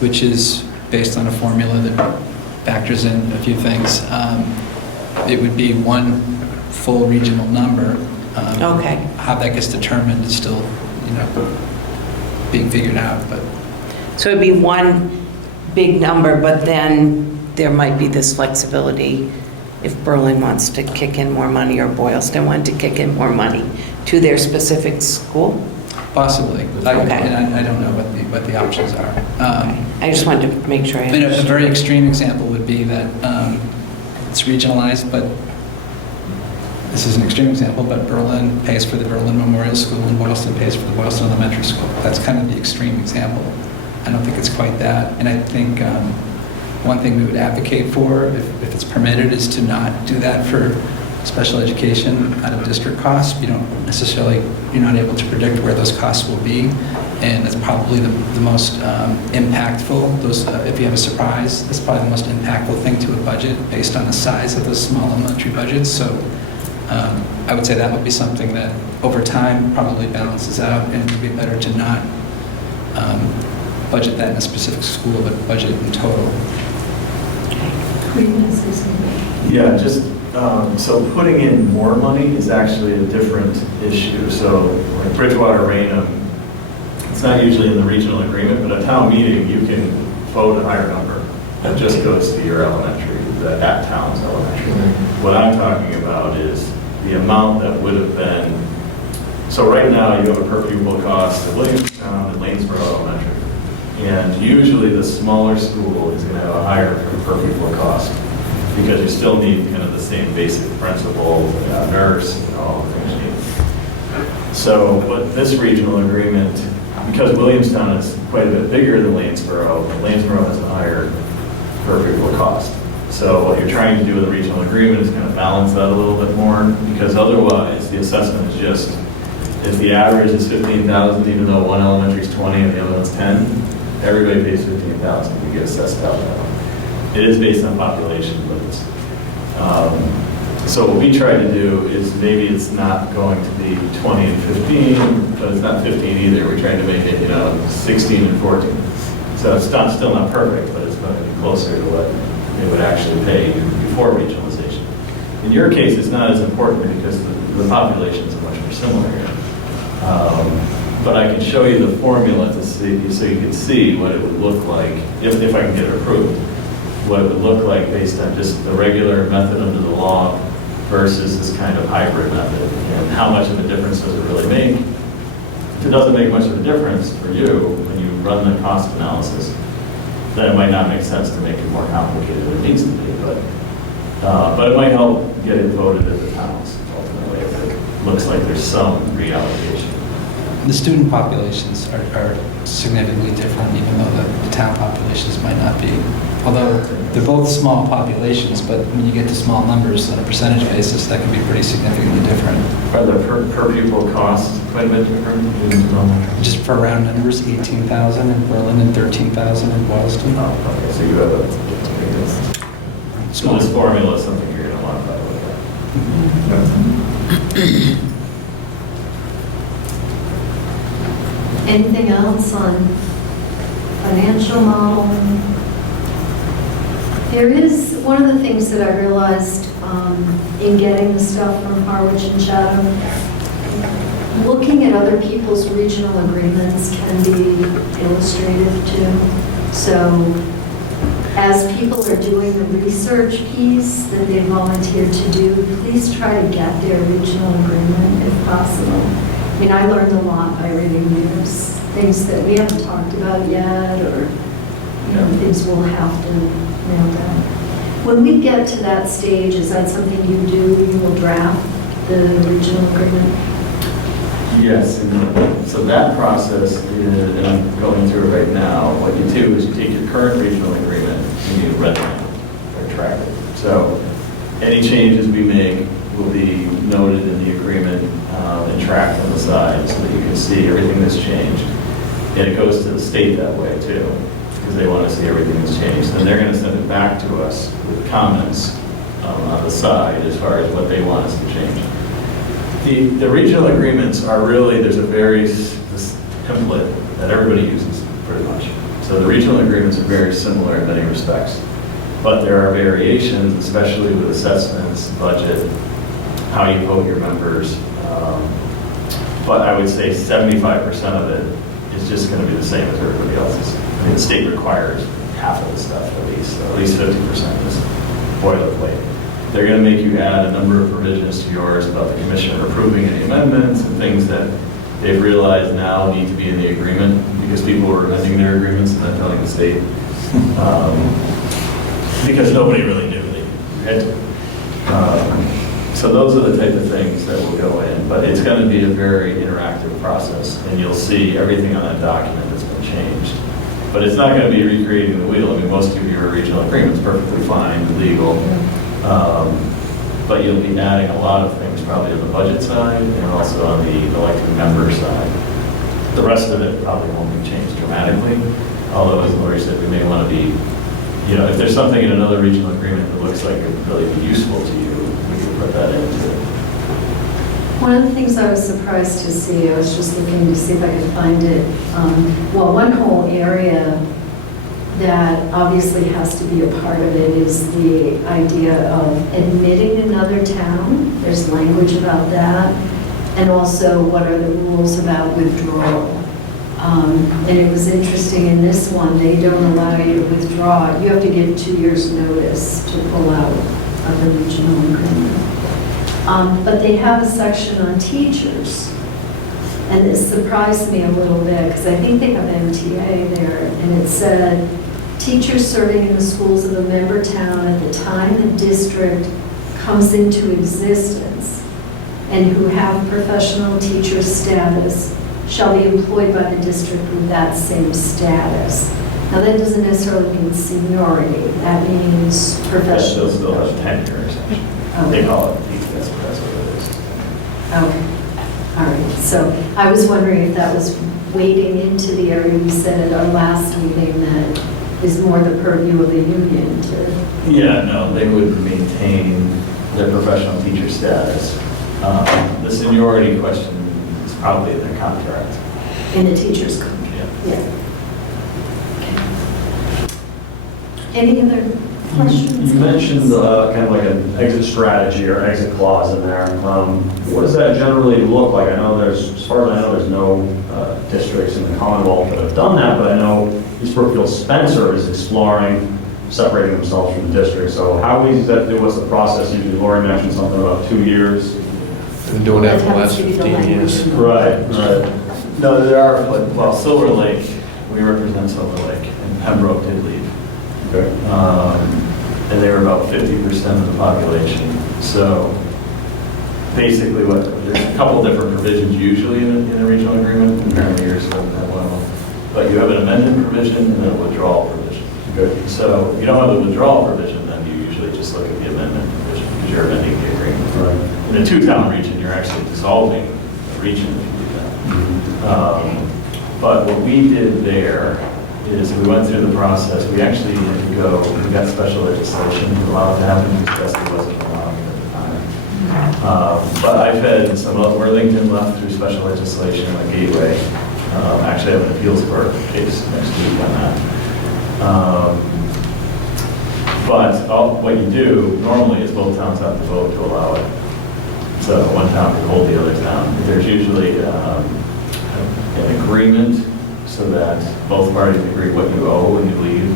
which is based on a formula that factors in a few things. It would be one full regional number. Okay. How that gets determined is still, being figured out, but So it'd be one big number, but then there might be this flexibility if Berlin wants to kick in more money or Boylston wanted to kick in more money to their specific school? possibly. Okay. And I don't know what the options are. I just wanted to make sure I I mean, a understood. very extreme example would be that it's regionalized, but this is an extreme example, but Berlin pays for the Berlin Memorial School and Boylston pays for the Boylston Elementary School. That's kind of the extreme example. I don't think it's quite that. And I think one thing we would advocate for, if it's permitted, is to not do that for special education out of district costs. You're not able to predict where those costs will be. And that's probably the most impactful. If you have a surprise, that's probably the most impactful thing to a budget based on the size of those small elementary budgets. So I would say that would be something that over time probably balances out, and it would be better to not budget that in a specific school, but budget in total. Were you going to say something? Yeah, just, so putting in more money is actually a different issue. So like Bridgewater Raynham, it's not usually in the regional agreement, but at town meeting, you can vote a higher number. That just goes to your elementary, that town's elementary. What I'm talking about is the amount that would have been, so right now you have a per pupil cost at Williamstown and Lanesboro Elementary. And usually the smaller school is going to have a higher per pupil cost because you still need kind of the same basic principals, nurse, all the things you need. So, but this regional agreement, because Williamstown is quite a bit bigger than Lanesboro, Lanesboro has a higher per pupil cost. So what you're trying to do with the regional agreement is kind of balance that a little bit more, because otherwise the assessment is just, if the average is 15,000, even though one elementary is 20 and the other one's 10, everybody pays 15,000, you get assessed out that way. It is based on population limits. So what we try to do is maybe it's not going to be 20 and 15, but it's not 15 either. We're trying to make it, 16 and 14. So it's still not perfect, but it's going to be closer to what it would actually pay before regionalization. In your case, it's not as important because the populations are much more similar here. But I can show you the formula to see, so you can see what it would look like, if I can get it approved, what it would look like based on just the regular method under the law versus this kind of hybrid method, and how much of a difference does it really make. If it doesn't make much of a difference for you when you run the cost analysis, then it might not make sense to make it more complicated than it needs to be, but it might help get it voted at the towns, ultimately, if it looks like there's some reallocation. The student populations are significantly different, even though the town populations might not be. Although they're both small populations, but when you get to small numbers on a percentage basis, that can be pretty significantly different. Are the per pupil costs quite a bit different? Just for round numbers, 18,000 in Berlin and 13,000 in Boylston. Oh, okay, so you have so this formula is something you're going to want to look at. Anything else on financial model? There is, one of the things that I realized in getting the stuff from Harwich and Chatham, looking at other people's regional agreements can be illustrative too. So as people are doing the research piece that they volunteered to do, please try to get their regional agreement if possible. I mean, I learned a lot by reading these, things that we haven't talked about yet, or things we'll have to nail down. When we get to that stage, is that something you do? You will draft the regional agreement? Yes, and so that process is, and I'm going through it right now, what you do is you take your current regional agreement and you redline it or track it. So any changes we make will be noted in the agreement and tracked on the side so that you can see everything that's changed. And it goes to the state that way too, because they want to see everything that's changed. Then they're going to send it back to us with comments on the side as far as what they want us to change. The regional agreements are really, there's a this template that everybody uses pretty much. So the regional agreements are very similar in many respects, but there are variations, especially with assessments, budget, how you vote your members. But I would say 75% of it is just going to be the same as everybody else's. I mean, the state requires half of the stuff at least 50% is boilerplate. They're going to make you add a number of provisions to yours about the commissioner approving any amendments and things that they've realized now need to be in the agreement because people were amending their agreements and then telling the state. Because nobody really knew they had to. So those are the type of things that will go in, but it's going to be a very interactive process, and you'll see everything on that document that's been changed. But it's not going to be recreating the wheel. I mean, most of your regional agreements perfectly fine, legal, but you'll be adding a lot of things probably on the budget side and also on the elected member side. The rest of it probably won't be changed dramatically, although as Lori said, we may want to be, if there's something in another regional agreement that looks like it would really be useful to you, put that into it. One of the things I was surprised to see, I was just looking to see if I could find it. One whole area that obviously has to be a part of it is the idea of admitting another town. There's language about that. And also, what are the rules about withdrawal? And it was interesting in this one, they don't allow you to withdraw. You have to give 2 years' notice to pull out of the regional agreement. But they have a section on teachers. And it surprised me a little bit because I think they have MTA there. And it said, teachers serving in the schools of a member town at the time the district comes into existence and who have professional teacher status shall be employed by the district with that same status. Now, that doesn't necessarily mean seniority. That means professional. They'll still have tenure, essentially. Okay. They call it, that's what it is. Okay, all right. So I was wondering if that was wading into the area we said at our last meeting that is more the purview of the union to... Yeah, no, they would maintain their professional teacher status. The seniority question is probably in their contract. In the teacher's contract, yeah. Any other questions? You mentioned kind of like an exit strategy or exit clause in there. What does that generally look like? I know as far as I know, there's no districts in the Commonwealth that have done that, but I know East Brookfield Spencer is exploring separating themselves from the district. So how easy is that to do? What's the process? Usually Lori mentioned something about 2 years. Been doing that for the last 15 years. Right. No, there are, well, Silver Lake, we represent Silver Lake, and Pembroke did leave. Okay. And they were about 50% of the population. So basically, there's a couple different provisions usually in a regional agreement. Apparently yours doesn't have one of them. But you have an amendment provision and then a withdrawal provision. Good. So if you don't have the withdrawal provision, then you usually just look at the amendment provision because you're amending the agreement. Right. In a two-town region, you're actually dissolving the region if you do that. But what we did there is we went through the process. We actually had to go, we got special legislation to allow it to happen because Wesley wasn't allowing it at the time. But I've had some of Worthington left through special legislation like Gateway. Actually, I have an appeals court case next week on that. But what you do normally is both towns have to vote to allow it. So one town can hold the other town. There's usually an agreement so that both parties agree what you owe when you leave.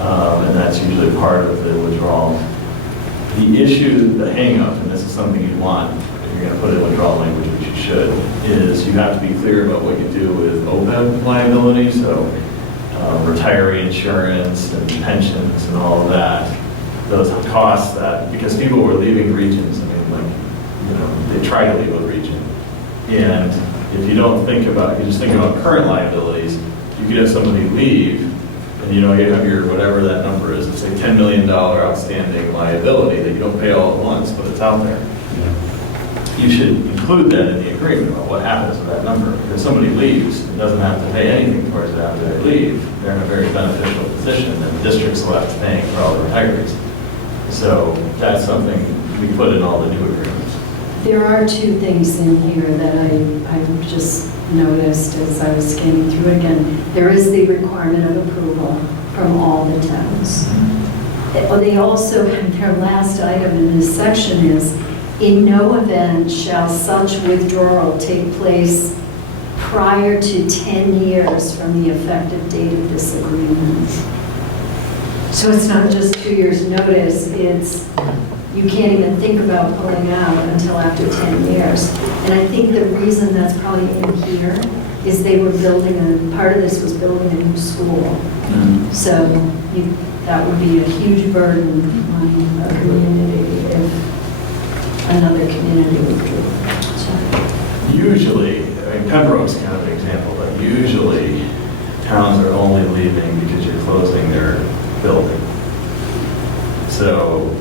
And that's usually part of the withdrawal. The issue, the hang-up, and this is something you'd want, if you're going to put in withdrawal language, which you should, is you have to be clear about what you do with OPEB liability, so retiree insurance and pensions and all of that. Those costs that, because people were leaving regions, I mean, they try to leave a region. And if you don't think about, you just think about current liabilities, you could have somebody leave, and you have your, whatever that number is, let's say $10 million outstanding liability that you don't pay all at once, but it's out there. You should include that in the agreement about what happens with that number. If somebody leaves and doesn't have to pay anything towards it after they leave, they're in a very beneficial position, and the district's left paying for all the retirees. So that's something we put in all the new agreements. There are two things in here that I just noticed as I was scanning through it again. There is the requirement of approval from all the towns. They also, their last item in this section is, in no event shall such withdrawal take place prior to 10 years from the effective date of this agreement. So it's not just 2 years' notice, it's, you can't even think about pulling out until after 10 years. And I think the reason that's probably in here is they were building part of this was building a new school. So that would be a huge burden on a community if another community withdrew. Usually, I mean, Pembroke's kind of an example, but usually towns are only leaving because you're closing their building. So,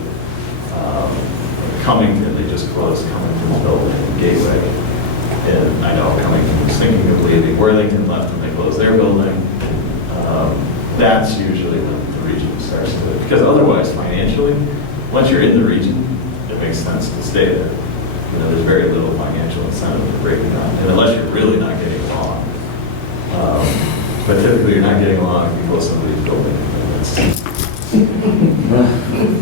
Cummington, they just closed Cummington's building in Gateway. And I know Cummington was thinking of leaving. Worthington left when they closed their building. That's usually when the region starts to, because otherwise, financially, once you're in the region, it makes sense to stay there. You know, there's very little financial incentive to break it down, and unless you're really not getting along. But typically, you're not getting along if you close somebody's building.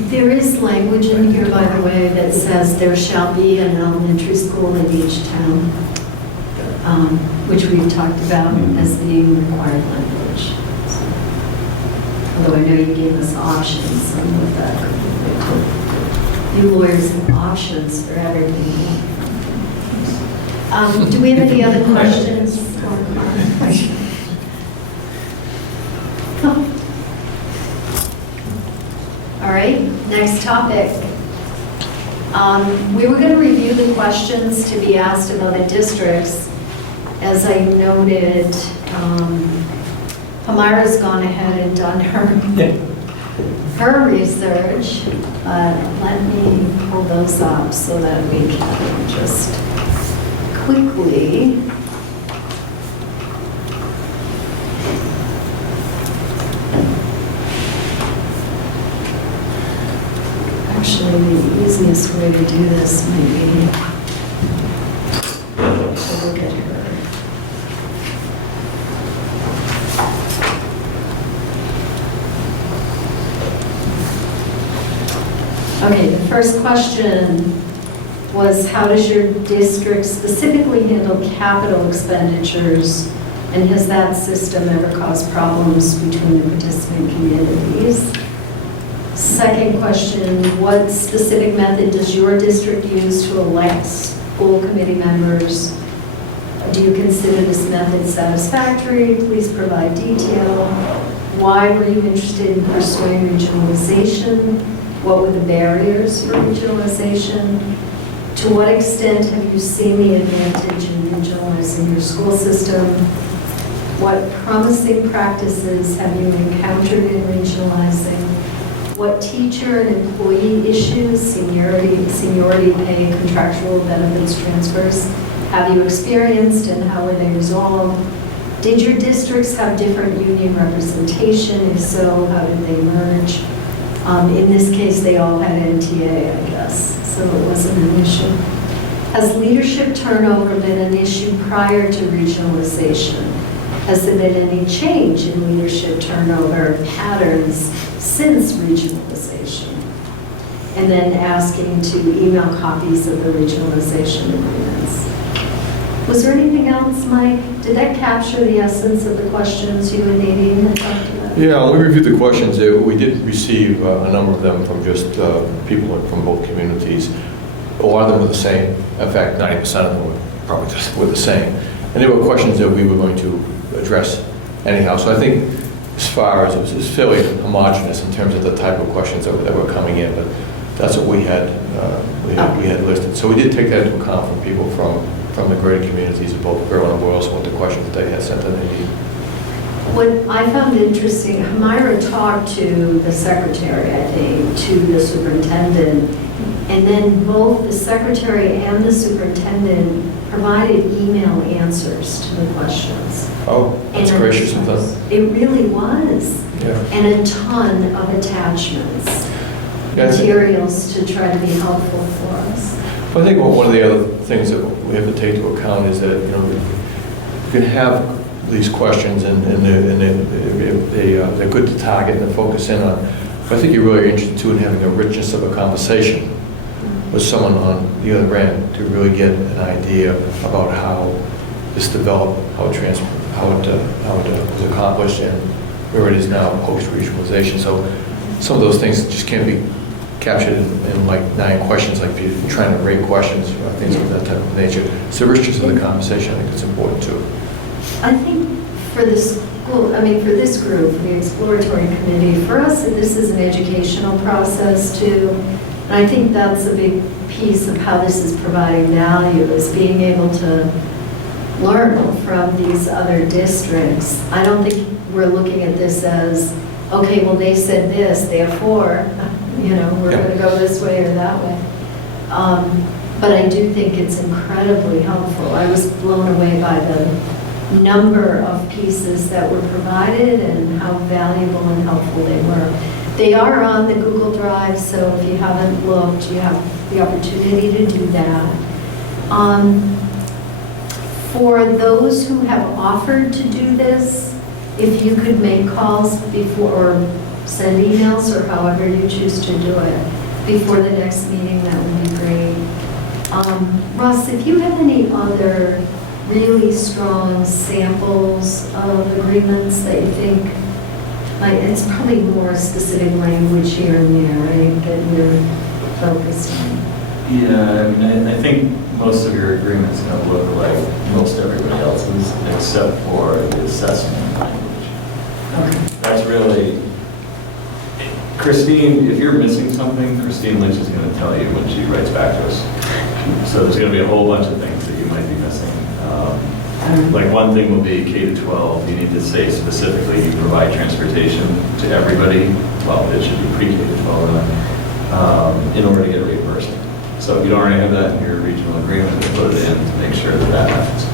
There is language in here, by the way, that says there shall be an elementary school in each town, which we've talked about as being required language. Although I know you gave us options on what that could be. You lawyers have options for everything. Do we have any other questions? All right, next topic. We were going to review the questions to be asked of other districts. As I noted, Hamira's gone ahead and done her research. Let me pull those up so that we can just quickly. Actually, the easiest way to do this might be to look at her. Okay, the first question was, how does your district specifically handle capital expenditures? And has that system ever caused problems between the participant communities? Second question, what specific method does your district use to elect school committee members? Do you consider this method satisfactory? Please provide detail. Why were you interested in pursuing regionalization? What were the barriers for regionalization? To what extent have you seen the advantage in regionalizing your school system? What promising practices have you encountered in regionalizing? What teacher and employee issues, seniority pay, contractual benefits transfers, have you experienced and how were they resolved? Did your districts have different union representation? If so, how did they merge? In this case, they all had NTA, I guess, so it wasn't an issue. Has leadership turnover been an issue prior to regionalization? Has there been any change in leadership turnover patterns since regionalization? And then asking to email copies of the regionalization agreements. Was there anything else, Mike? Did that capture the essence of the questions you and Nadine had talked about? Yeah, we reviewed the questions. We did receive a number of them from just people from both communities. A lot of them were the same. In fact, 90% of them were probably just were the same. And they were questions that we were going to address anyhow. So I think as far as it was fairly homogeneous in terms of the type of questions that were coming in, but that's what we had listed. So we did take that into account from people from the greater communities of both Berlin and Boylston, what the questions that they had sent in. What I found interesting, Hamira talked to the secretary, I think, to the superintendent, and then both the secretary and the superintendent provided email answers to the questions. Oh, that's And gracious of them. It really was. Yeah. And a ton of attachments. Yeah, I think- materials to try to be helpful for us. I think one of the other things that we have to take into account is that, you know, you can have these questions and they're good to target and to focus in on. But I think you're really interested too in having a richness of a conversation with someone on the other end to really get an idea about how this developed, how it was accomplished, and where it is now post-regionalization. So some of those things just can't be captured in like 9 questions, like people trying to rate questions, or things of that type of nature. So richness of the conversation, I think it's important too. I think for the school, I mean, for this group, the Exploratory Committee, for us, this is an educational process too. And I think that's a big piece of how this is providing value, is being able to learn from these other districts. I don't think we're looking at this as, okay, well, they said this, therefore, you know, we're going to go this way or that way. But I do think it's incredibly helpful. I was blown away by the number of pieces that were provided and how valuable and helpful they were. They are on the Google Drive, so if you haven't looked, you have the opportunity to do that. For those who have offered to do this, if you could make calls before, or send emails, or however you choose to do it, before the next meeting, that would be great. Russ, if you have any other really strong samples of agreements that you think, like, it's probably more specific language here and there, right, that you're focused on? Yeah, I mean, I think most of your agreements are going to look like most everybody else's, except for the assessment language. Okay. That's really, Christine, if you're missing something, Christine Lynch is going to tell you when she writes back to us. So there's going to be a whole bunch of things that you might be missing. Like one thing will be K-12, you need to say specifically you provide transportation to everybody, well, it should be pre-K-12, in order to get a reimbursement. So if you don't already have that in your regional agreement, you put it in to make sure that that happens.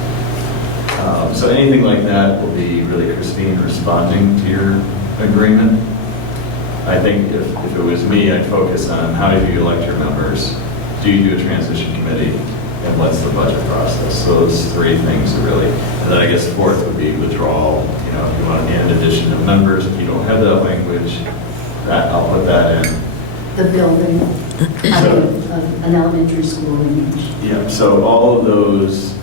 So anything like that will be really Christine responding to your agreement. I think if it was me, I'd focus on how do you elect your members? Do you do a transition committee? And what's the budget process? So those 3 things are really, and then I guess 4th would be withdrawal. You know, if you want an addition of members, if you don't have that language, that I'll put that in. The building, an elementary school in each. Yeah, so all of those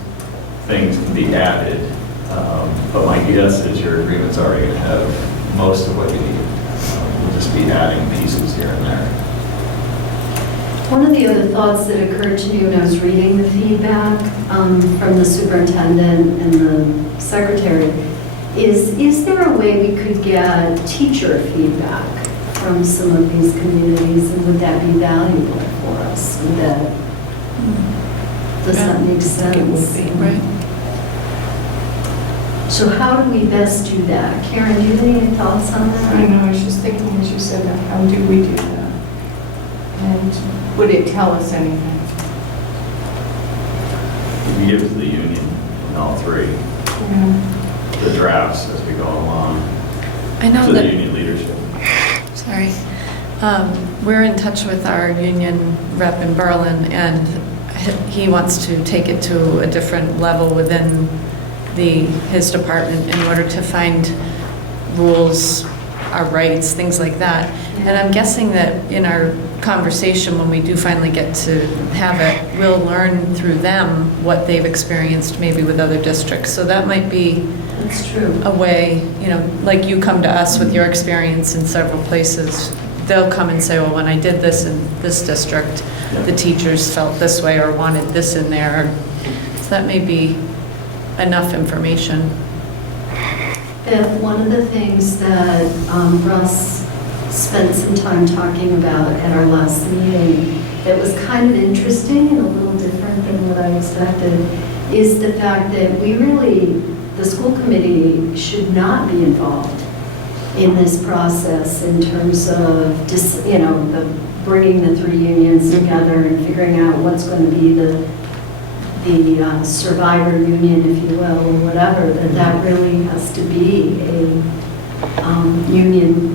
things can be added, but my guess is your agreement's already going to have most of what you need. We'll just be adding pieces here and there. One of the other thoughts that occurred to me when I was reading the feedback from the superintendent and the secretary is there a way we could get teacher feedback from some of these communities, and would that be valuable for us? Would that, does that make sense? It would be, right. So how do we best do that? Karen, do you have any thoughts on that? I don't know, I was just thinking as you said that, how do we do that? And would it tell us anything? We give it to the union in all 3, Yeah. the drafts as we go along, I know to the that, union leadership. sorry, we're in touch with our union rep in Berlin, and he wants to take it to a different level within his department in order to find rules, our rights, things like that. And I'm guessing that in our conversation, when we do finally get to have it, we'll learn through them what they've experienced maybe with other districts. So that might be That's true. a way, you know, like you come to us with your experience in several places, they'll come and say, well, when I did this in this district, the teachers felt this way or wanted this in there. So that may be enough information. Beth, one of the things that Russ spent some time talking about at our last meeting that was kind of interesting and a little different than what I expected is the fact that the school committee should not be involved in this process in terms of bringing the 3 unions together and figuring out what's going to be the survivor union, if you will, or whatever, that really has to be a union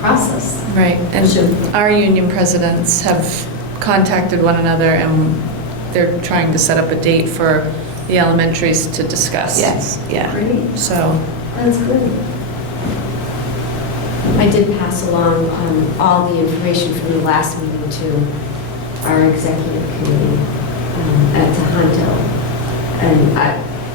process. Right, and Should- our union presidents have contacted one another, and they're trying to set up a date for the elementaries to discuss. Yes, yeah. Great, So, that's good. I did pass along all the information from the last meeting to our executive committee at Tohoto. And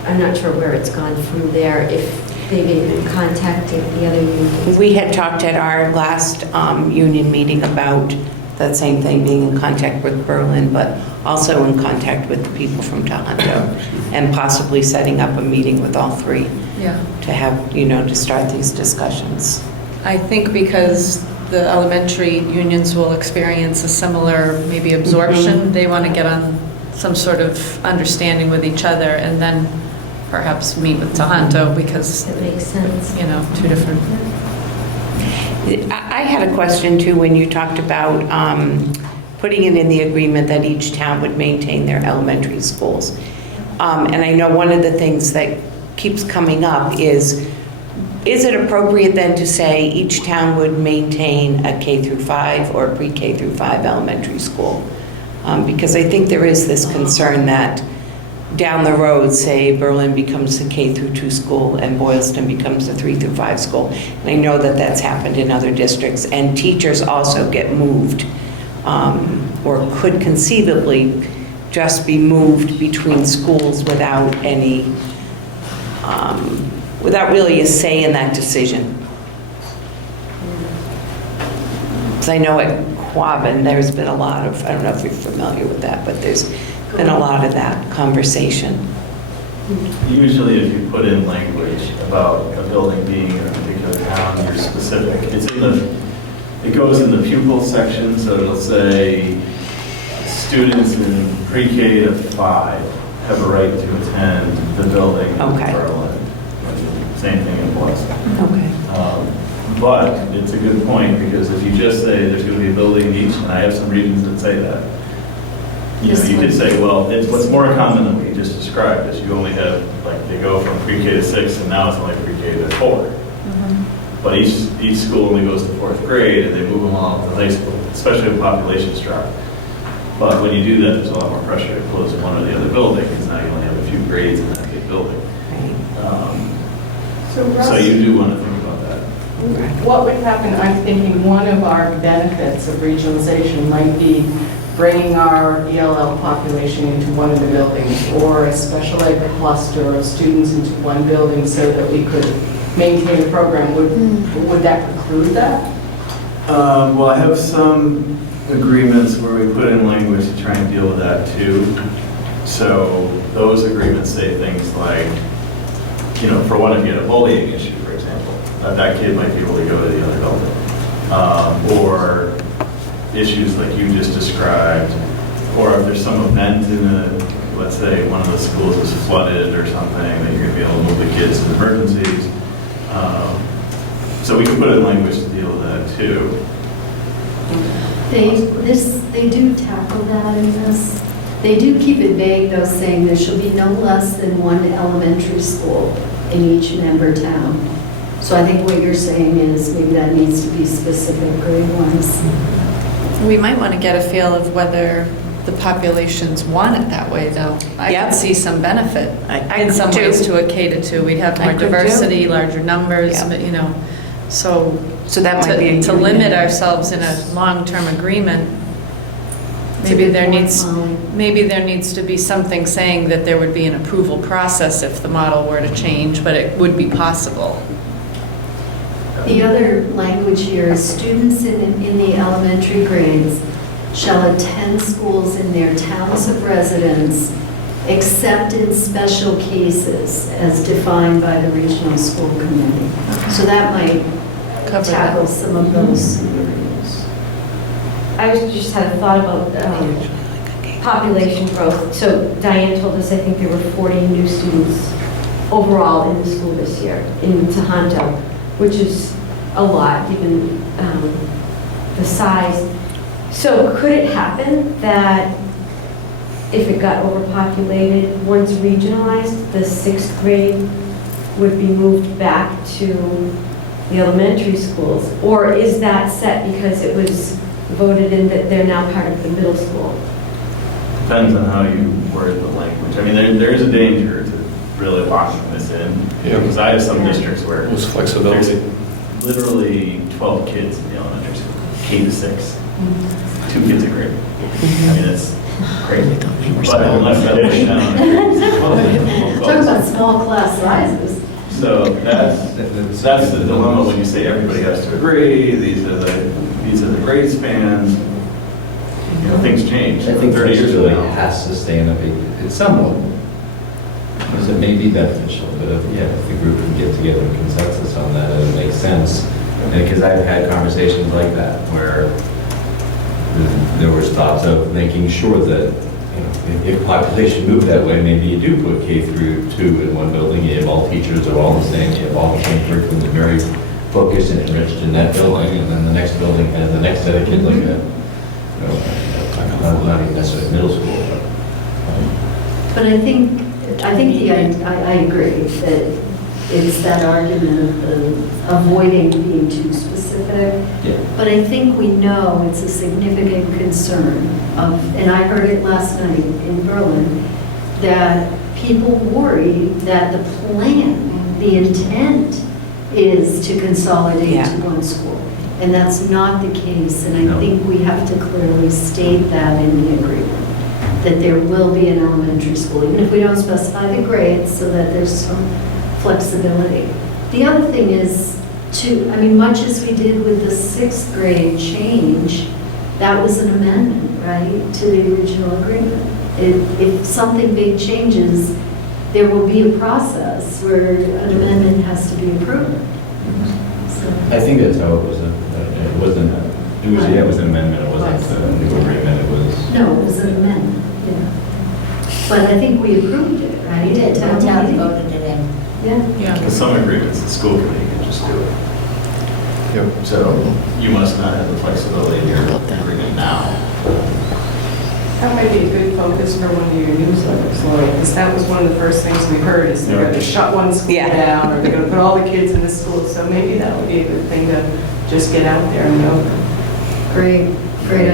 I'm not sure where it's gone from there, if they've even contacted the other unions. We had talked at our last union meeting about that same thing, being in contact with Berlin, but also in contact with the people from Tohoto, and possibly setting up a meeting with all three yeah. to have, to start these discussions. I think because the elementary unions will experience a similar maybe absorption, they want to get on some sort of understanding with each other, and then perhaps meet with Tohoto, because, That makes sense. two different. I had a question too, when you talked about putting it in the agreement that each town would maintain their elementary schools. And I know one of the things that keeps coming up is it appropriate then to say each town would maintain a K through 5 or a pre-K through 5 elementary school? Because I think there is this concern that down the road, say Berlin becomes a K through 2 school and Boylston becomes a 3 through 5 school. And I know that that's happened in other districts, and teachers also get moved, or could conceivably just be moved between schools without any, without really a say in that decision. Because I know at Quabbin, there's been a lot of, I don't know if you're familiar with that, but there's been a lot of that conversation. Usually if you put in language about a building being in a particular town, you're specific. It goes in the pupil section, so it'll say students in pre-K to 5 have a right to attend the building in Okay. Berlin. Same thing in Boston. Okay. But it's a good point, because if you just say there's going to be a building in each, and I have some regions that say that, you could say, well, what's more common than what you just described is you only have, they go from pre-K to 6, and now it's only pre-K to 4. But each school only goes to 4th grade, and they move them all to high school, especially when populations drop. But when you do that, there's a lot more pressure to close one or the other building, because now you only have a few grades in that big building. So Russ, So you do want to think about that. what would happen, I'm thinking one of our benefits of regionalization might be bringing our ELL population into one of the buildings, or a special ed cluster of students into one building so that we could maintain the program. Would that preclude that? Well, I have some agreements where we put in language to try and deal with that too. So those agreements say things like, for one, if you had a bullying issue, for example, that kid might be able to go to the other building. Or issues like you just described, or if there's some event let's say one of the schools is flooded or something, that you're going to be able to move the kids to emergencies. So we can put in language to deal with that too. They do tackle that in this. They do keep it vague, though, saying there shall be no less than one elementary school in each member town. So I think what you're saying is maybe that needs to be specific grade-wise. We might want to get a feel of whether the populations want it that way, though. I Yep. could see some benefit I in some could ways too. to a K to 2. We'd have I more could too. diversity, larger numbers, Yep. but, so So that might be. to limit ourselves in a long-term agreement, maybe there needs to be something saying that there would be an approval process if the model were to change, but it would be possible. The other language here is students in the elementary grades shall attend schools in their towns of residence except in special cases as defined by the regional school committee. So that might Cover tackle that. some of those scenarios. I just had a thought about population growth. So Diane told us, I think there were 40 new students overall in the school this year in Tohoto, which is a lot, given the size. So could it happen that if it got overpopulated, once regionalized, the 6th grade would be moved back to the elementary schools? Or is that set because it was voted in that they're now part of the middle school? Depends on how you word the language. I mean, there is a danger to really locking this in. Yeah. Because I have some districts where It was flexibility. there's literally 12 kids in the elementary school, K to 6. 2 kids a grade. I mean, it's crazy. But unless that is Talk about small class sizes. So that's the dilemma when you say everybody has to agree, these are the grade spans, you know, things change. I think 30 years from flexibility now. has to stay in a somewhat. Because it may be beneficial, but if the group can get together in consensus on that, it makes sense. And because I've had conversations like that where there was thoughts of making sure that, you know, if population moved that way, maybe you do put K through 2 in one building, you have all teachers are all the same, you have all the same curriculum, they're very focused and enriched in that building, and then the next building has the next set of kids like a, you know, not even necessarily middle school, But I think I agree that it's that argument of avoiding being too specific. Yeah. But I think we know it's a significant concern of, and I heard it last night in Berlin, that people worry that the plan, the intent is to consolidate Yeah. to one school. And that's not the case, and I No. think we have to clearly state that in the agreement, that there will be an elementary school, even if we don't specify the grades, so that there's some flexibility. The other thing is much as we did with the 6th grade change, that was an amendment, right, to the original agreement. If something big changes, there will be a process where an amendment has to be approved. So, I think that's how it was. It was an amendment, it wasn't a new agreement, it was. no, it was an amendment, yeah. But I think we approved it, right? We did, the Town town meeting. voted it in. Yeah. Yeah. In some agreements, the school committee can just do it. So you must not have the flexibility in your agreement now. That might be a good focus for one of your newsletters, Lori, because that was one of the first things we heard, is they're going to shut one school Yeah. down, or they're going to put all the kids in this school, so maybe that would be a good thing to just get out there and go. Great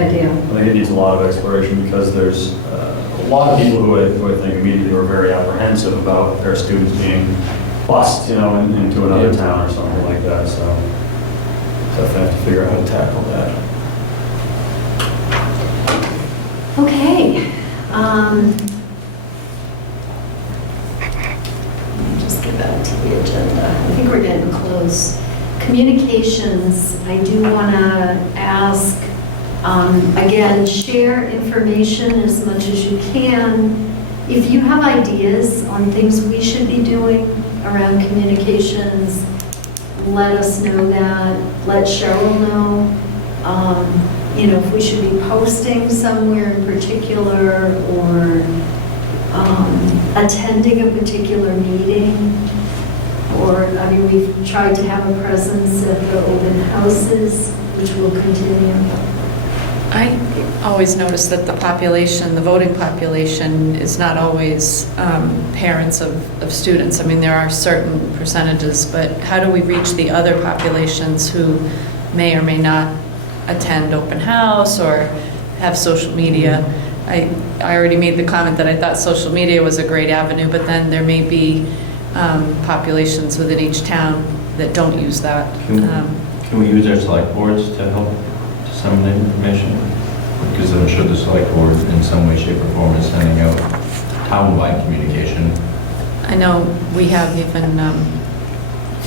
idea. I think it needs a lot of exploration because there's a lot of people who I think immediately were very apprehensive about their students being bused, you know, into another town or something like that, so definitely have to figure out how to tackle that. Okay. Let me just get back to the agenda. I think we're getting close. Communications, I do want to ask, again, share information as much as you can. If you have ideas on things we should be doing around communications, let us know that. Let Cheryl know. If we should be posting somewhere in particular or attending a particular meeting. We've tried to have a presence at the open houses, which will continue. I always notice that the voting population is not always parents of students. I mean, there are certain percentages, but how do we reach the other populations who may or may not attend open house or have social media? I already made the comment that I thought social media was a great avenue, but then there may be populations within each town that don't use that. Can we use our select boards to help disseminate information? Because I'm sure the select board in some way, shape, or form is sending out town-wide communication. I know we have even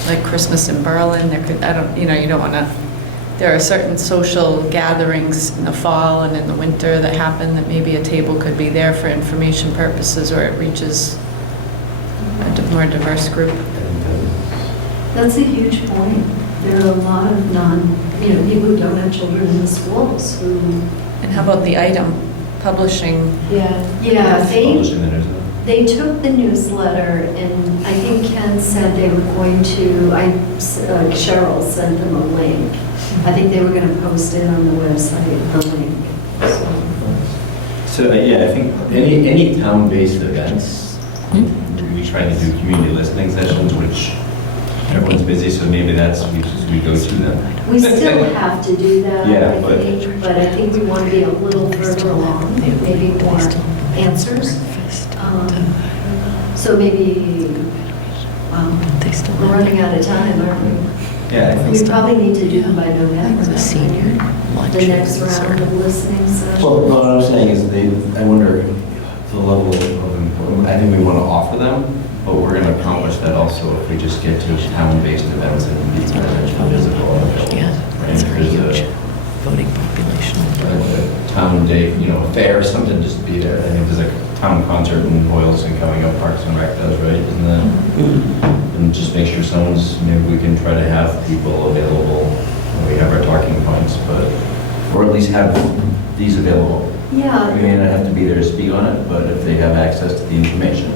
like Christmas in Berlin. You don't want to. There are certain social gatherings in the fall and in the winter that happen that maybe a table could be there for information purposes, or it reaches a more diverse group. That's a huge point. There are a lot of people who don't have children in the schools who... And how about the item publishing? Yeah, Publishing the newsletter. they took the newsletter, and I think Ken said they were going to, Cheryl sent them a link. I think they were going to post it on the website, the link. So, I think any town-based events, we try to do community listening sessions, which everyone's busy, so maybe we just do we go to them? We still have to do that, Yeah, I but- think, but I think we want to be a little further along, maybe more answers. So maybe, we're running out of time, aren't we? Yeah, I think We probably need to do them by November. The senior The next round of listening sessions. Well, what I'm saying is I wonder the level of importance, I think we want to offer them, but we're going to accomplish that also if we just get to town-based events and be visible and available. Yeah, Right? that's our There's huge voting population. a town day, fair, something just to be there. I think there's a town concert in Boylston coming up, Parks and Rec does, right? Isn't that? And just make sure maybe we can try to have people available when we have our talking points, or at least have these available. Yeah. We may not have to be there to speak on it, but if they have access to the information.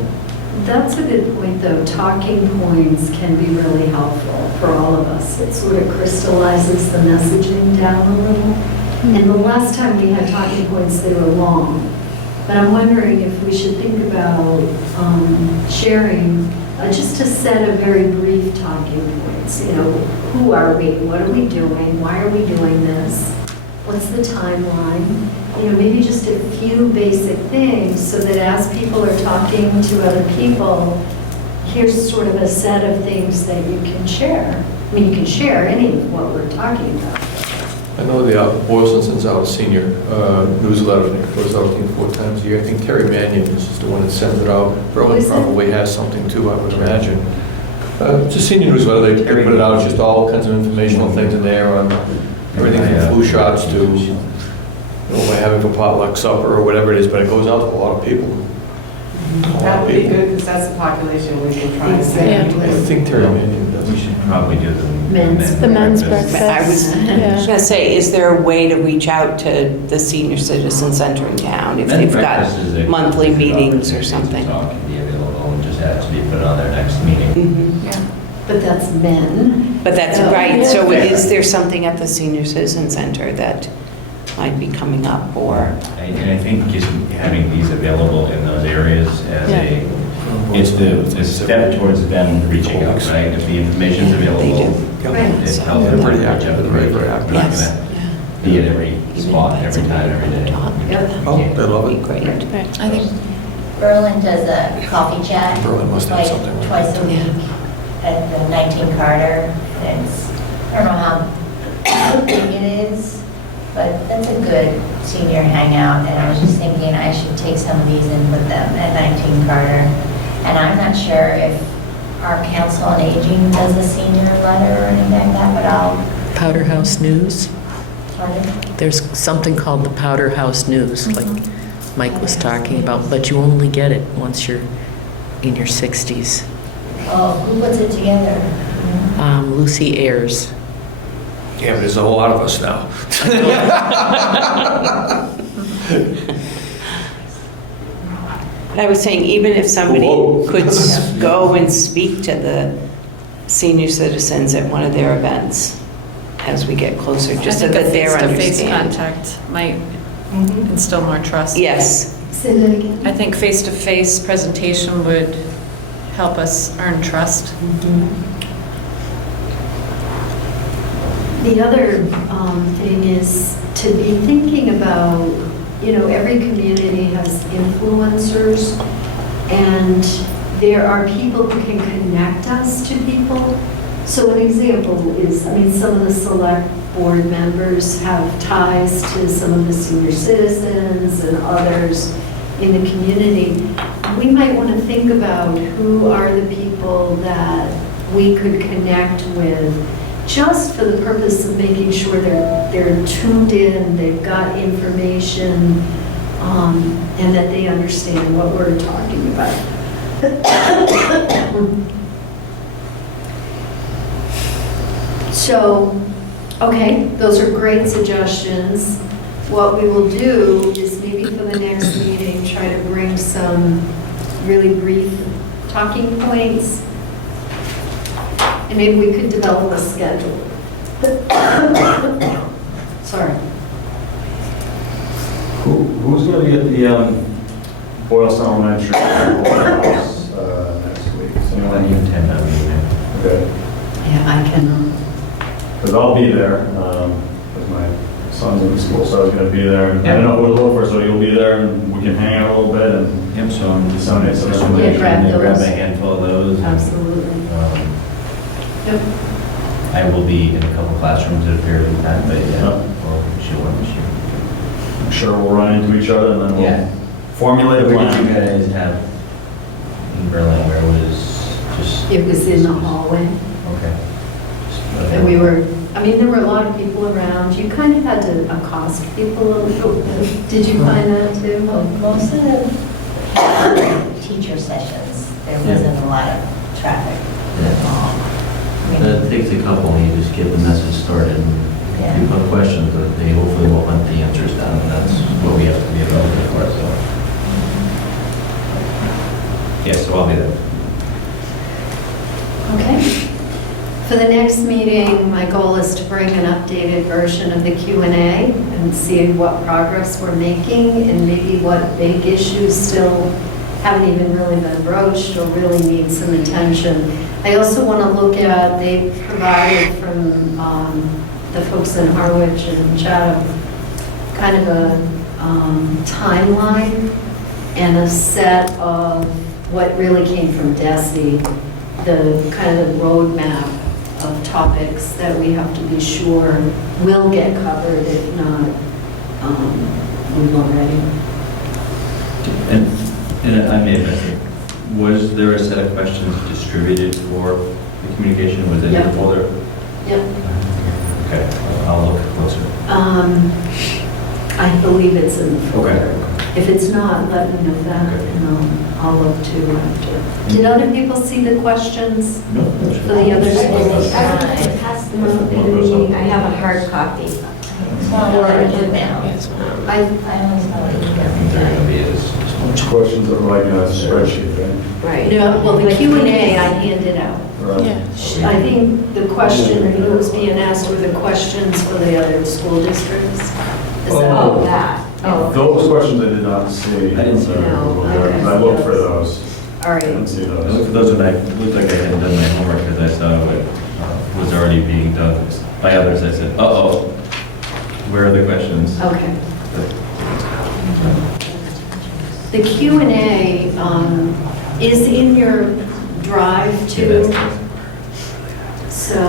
That's a good point, though. Talking points can be really helpful for all of us. It sort of crystallizes the messaging down a little. And the last time we had talking points, they were long. But I'm wondering if we should think about sharing just a set of very brief talking points. Who are we? What are we doing? Why are we doing this? What's the timeline? Maybe just a few basic things so that as people are talking to other people, here's sort of a set of things that you can share. I mean, you can share any of what we're talking about. I know the Boylston sends out a senior newsletter, and it goes out, I think, 4 times a year. I think Terry Mannion is the one that sends it out. Berlin is it? probably has something too, I would imagine. It's a senior newsletter, they put it out, it's just all kinds of informational things in there on everything from flu shots to, what we're having for potluck supper or whatever it is, but it goes out to a lot of people. That would be good, because that's the population we've been trying to say. Exactly. I think Terry Mannion does. We should probably do the Men's. The men's I was breakfast. going to say, is there a way to reach out to the senior citizen center in town if Men's they've breakfast is a got monthly good meetings or opportunity to something? talk and be available and just have to be put on their next meeting. Mhm. But that's men. But that's Oh, right, yeah. so is there something at the senior citizen center that might be coming up, or? And I think just having these available in those areas as it's the step towards them reaching out, right? If the information's available, Right. it So- tells them They're pretty to reach active, out to the they're right very person. active. We're not Yes. gonna be at every spot, every time, every day. Yep. Oh, they love That'd it. be great. I think, Berlin does a coffee chat. Berlin must have like something like twice that, a too. week at the 19 Carter. And I don't know how big it is, but that's a good senior hangout. And I was just thinking I should take some of these and put them at 19 Carter. And I'm not sure if our council on aging does a senior letter or anything like that, but I'll, Powder House News. pardon? There's something called the Powder House News, like Mike was talking about, but you only get it once you're in your 60s. Oh, who puts it together? Lucy Ayers. Yeah, but there's a whole lot of us now. But I was saying, even if somebody Whoa. could go and speak to the senior citizens at one of their events as we get closer, I just so think a that they're face-to-face understand. contact might instill more trust. Yes, Say that again. I think face-to-face presentation would help us earn trust. The other thing is to be thinking about, every community has influencers, and there are people who can connect us to people. So an example is, some of the select board members have ties to some of the senior citizens and others in the community. We might want to think about who are the people that we could connect with, just for the purpose of making sure they're tuned in, they've got information, and that they understand what we're talking about. So, okay, those are great suggestions. What we will do is maybe for the next meeting, try to bring some really brief talking points. And maybe we could develop a schedule. Sorry. Who's going to be at the Boylston Elementary House next week? Someone you attend that meeting. Okay. Yeah, I can. because I'll be there, because my son's in school, so I was gonna be there, and I don't know who to look for, so you'll be there, and we can hang out a little bit, and Yep, so I'm disseminate some Yeah, information. grab grab those. a handful of those. and, Absolutely. Yep. I will be in a couple classrooms at a period of time, but yeah, Oh. well, should one this year. I'm sure we'll run into each other, and then Yeah. we'll formulate a Where did you plan. guys have in Berlin, where was just? It was in the hallway. Okay. Just, And we were, I mean, there were a lot of people around. You kind of had to accost people a little bit. Did you find that too? Well, most of the teacher sessions, there wasn't a lot of traffic at all. I mean, It takes a couple, you just get the message started, and Yeah. people have questions, but they hopefully will hunt the answers down, and that's what we have to be available for, so. Yeah, so I'll be there. Okay. For the next meeting, my goal is to bring an updated version of the Q&A and see what progress we're making and maybe what big issues still haven't even really been broached or really need some attention. I also want to look at, they provided from the folks in Harwich and Chatham, kind of a timeline and a set of what really came from DESE, the kind of roadmap of topics that we have to be sure will get covered, if not, we've already. And I may have missed it. Was there a set of questions distributed for the communication? Was it in Yep. the folder? Yep. Okay, I'll look closer. I believe it's in the folder. Okay. If it's not, let me know that, Okay. and I'll look too after. Did other people see the questions No. for the other schools? I passed them out in the meeting. I have a hard copy. It's not a lot of email. I I always know what I think they're going to be as. Which questions are like in a spreadsheet, right? Right. No, well, the Q&A I handed out. Right. I think the question that was being asked were the questions for the other school districts. Is that? Oh, that. Oh, Those questions I did not see. I didn't see them. No, okay. I looked for those. All I right. didn't see I looked those. at those and I looked like I hadn't done my homework because I saw what was already being done by others. I said, uh-oh, where are the questions? Okay. The Q&A is in your drive too. So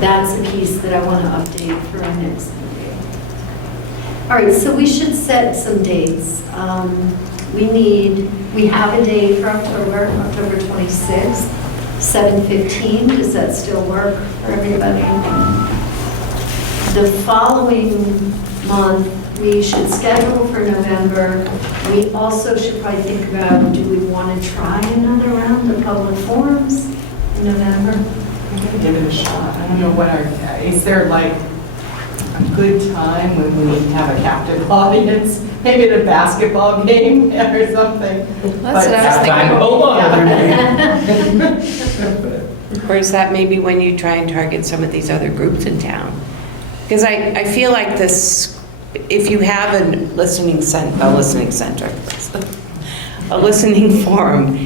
that's a piece that I want to update for our next meeting. All right, so we should set some dates. We have a date for October 26th, 7:15. Does that still work for everybody? The following month, we should schedule for November. We also should probably think about, do we want to try another round of public forums in November? I'm gonna give it a shot. I don't know what is there like a good time when we have a captive audience? Maybe at a basketball game or something? That's what I was thinking. Hold on. Or is that maybe when you try and target some of these other groups in town? Because I feel like this, if you have a listening forum,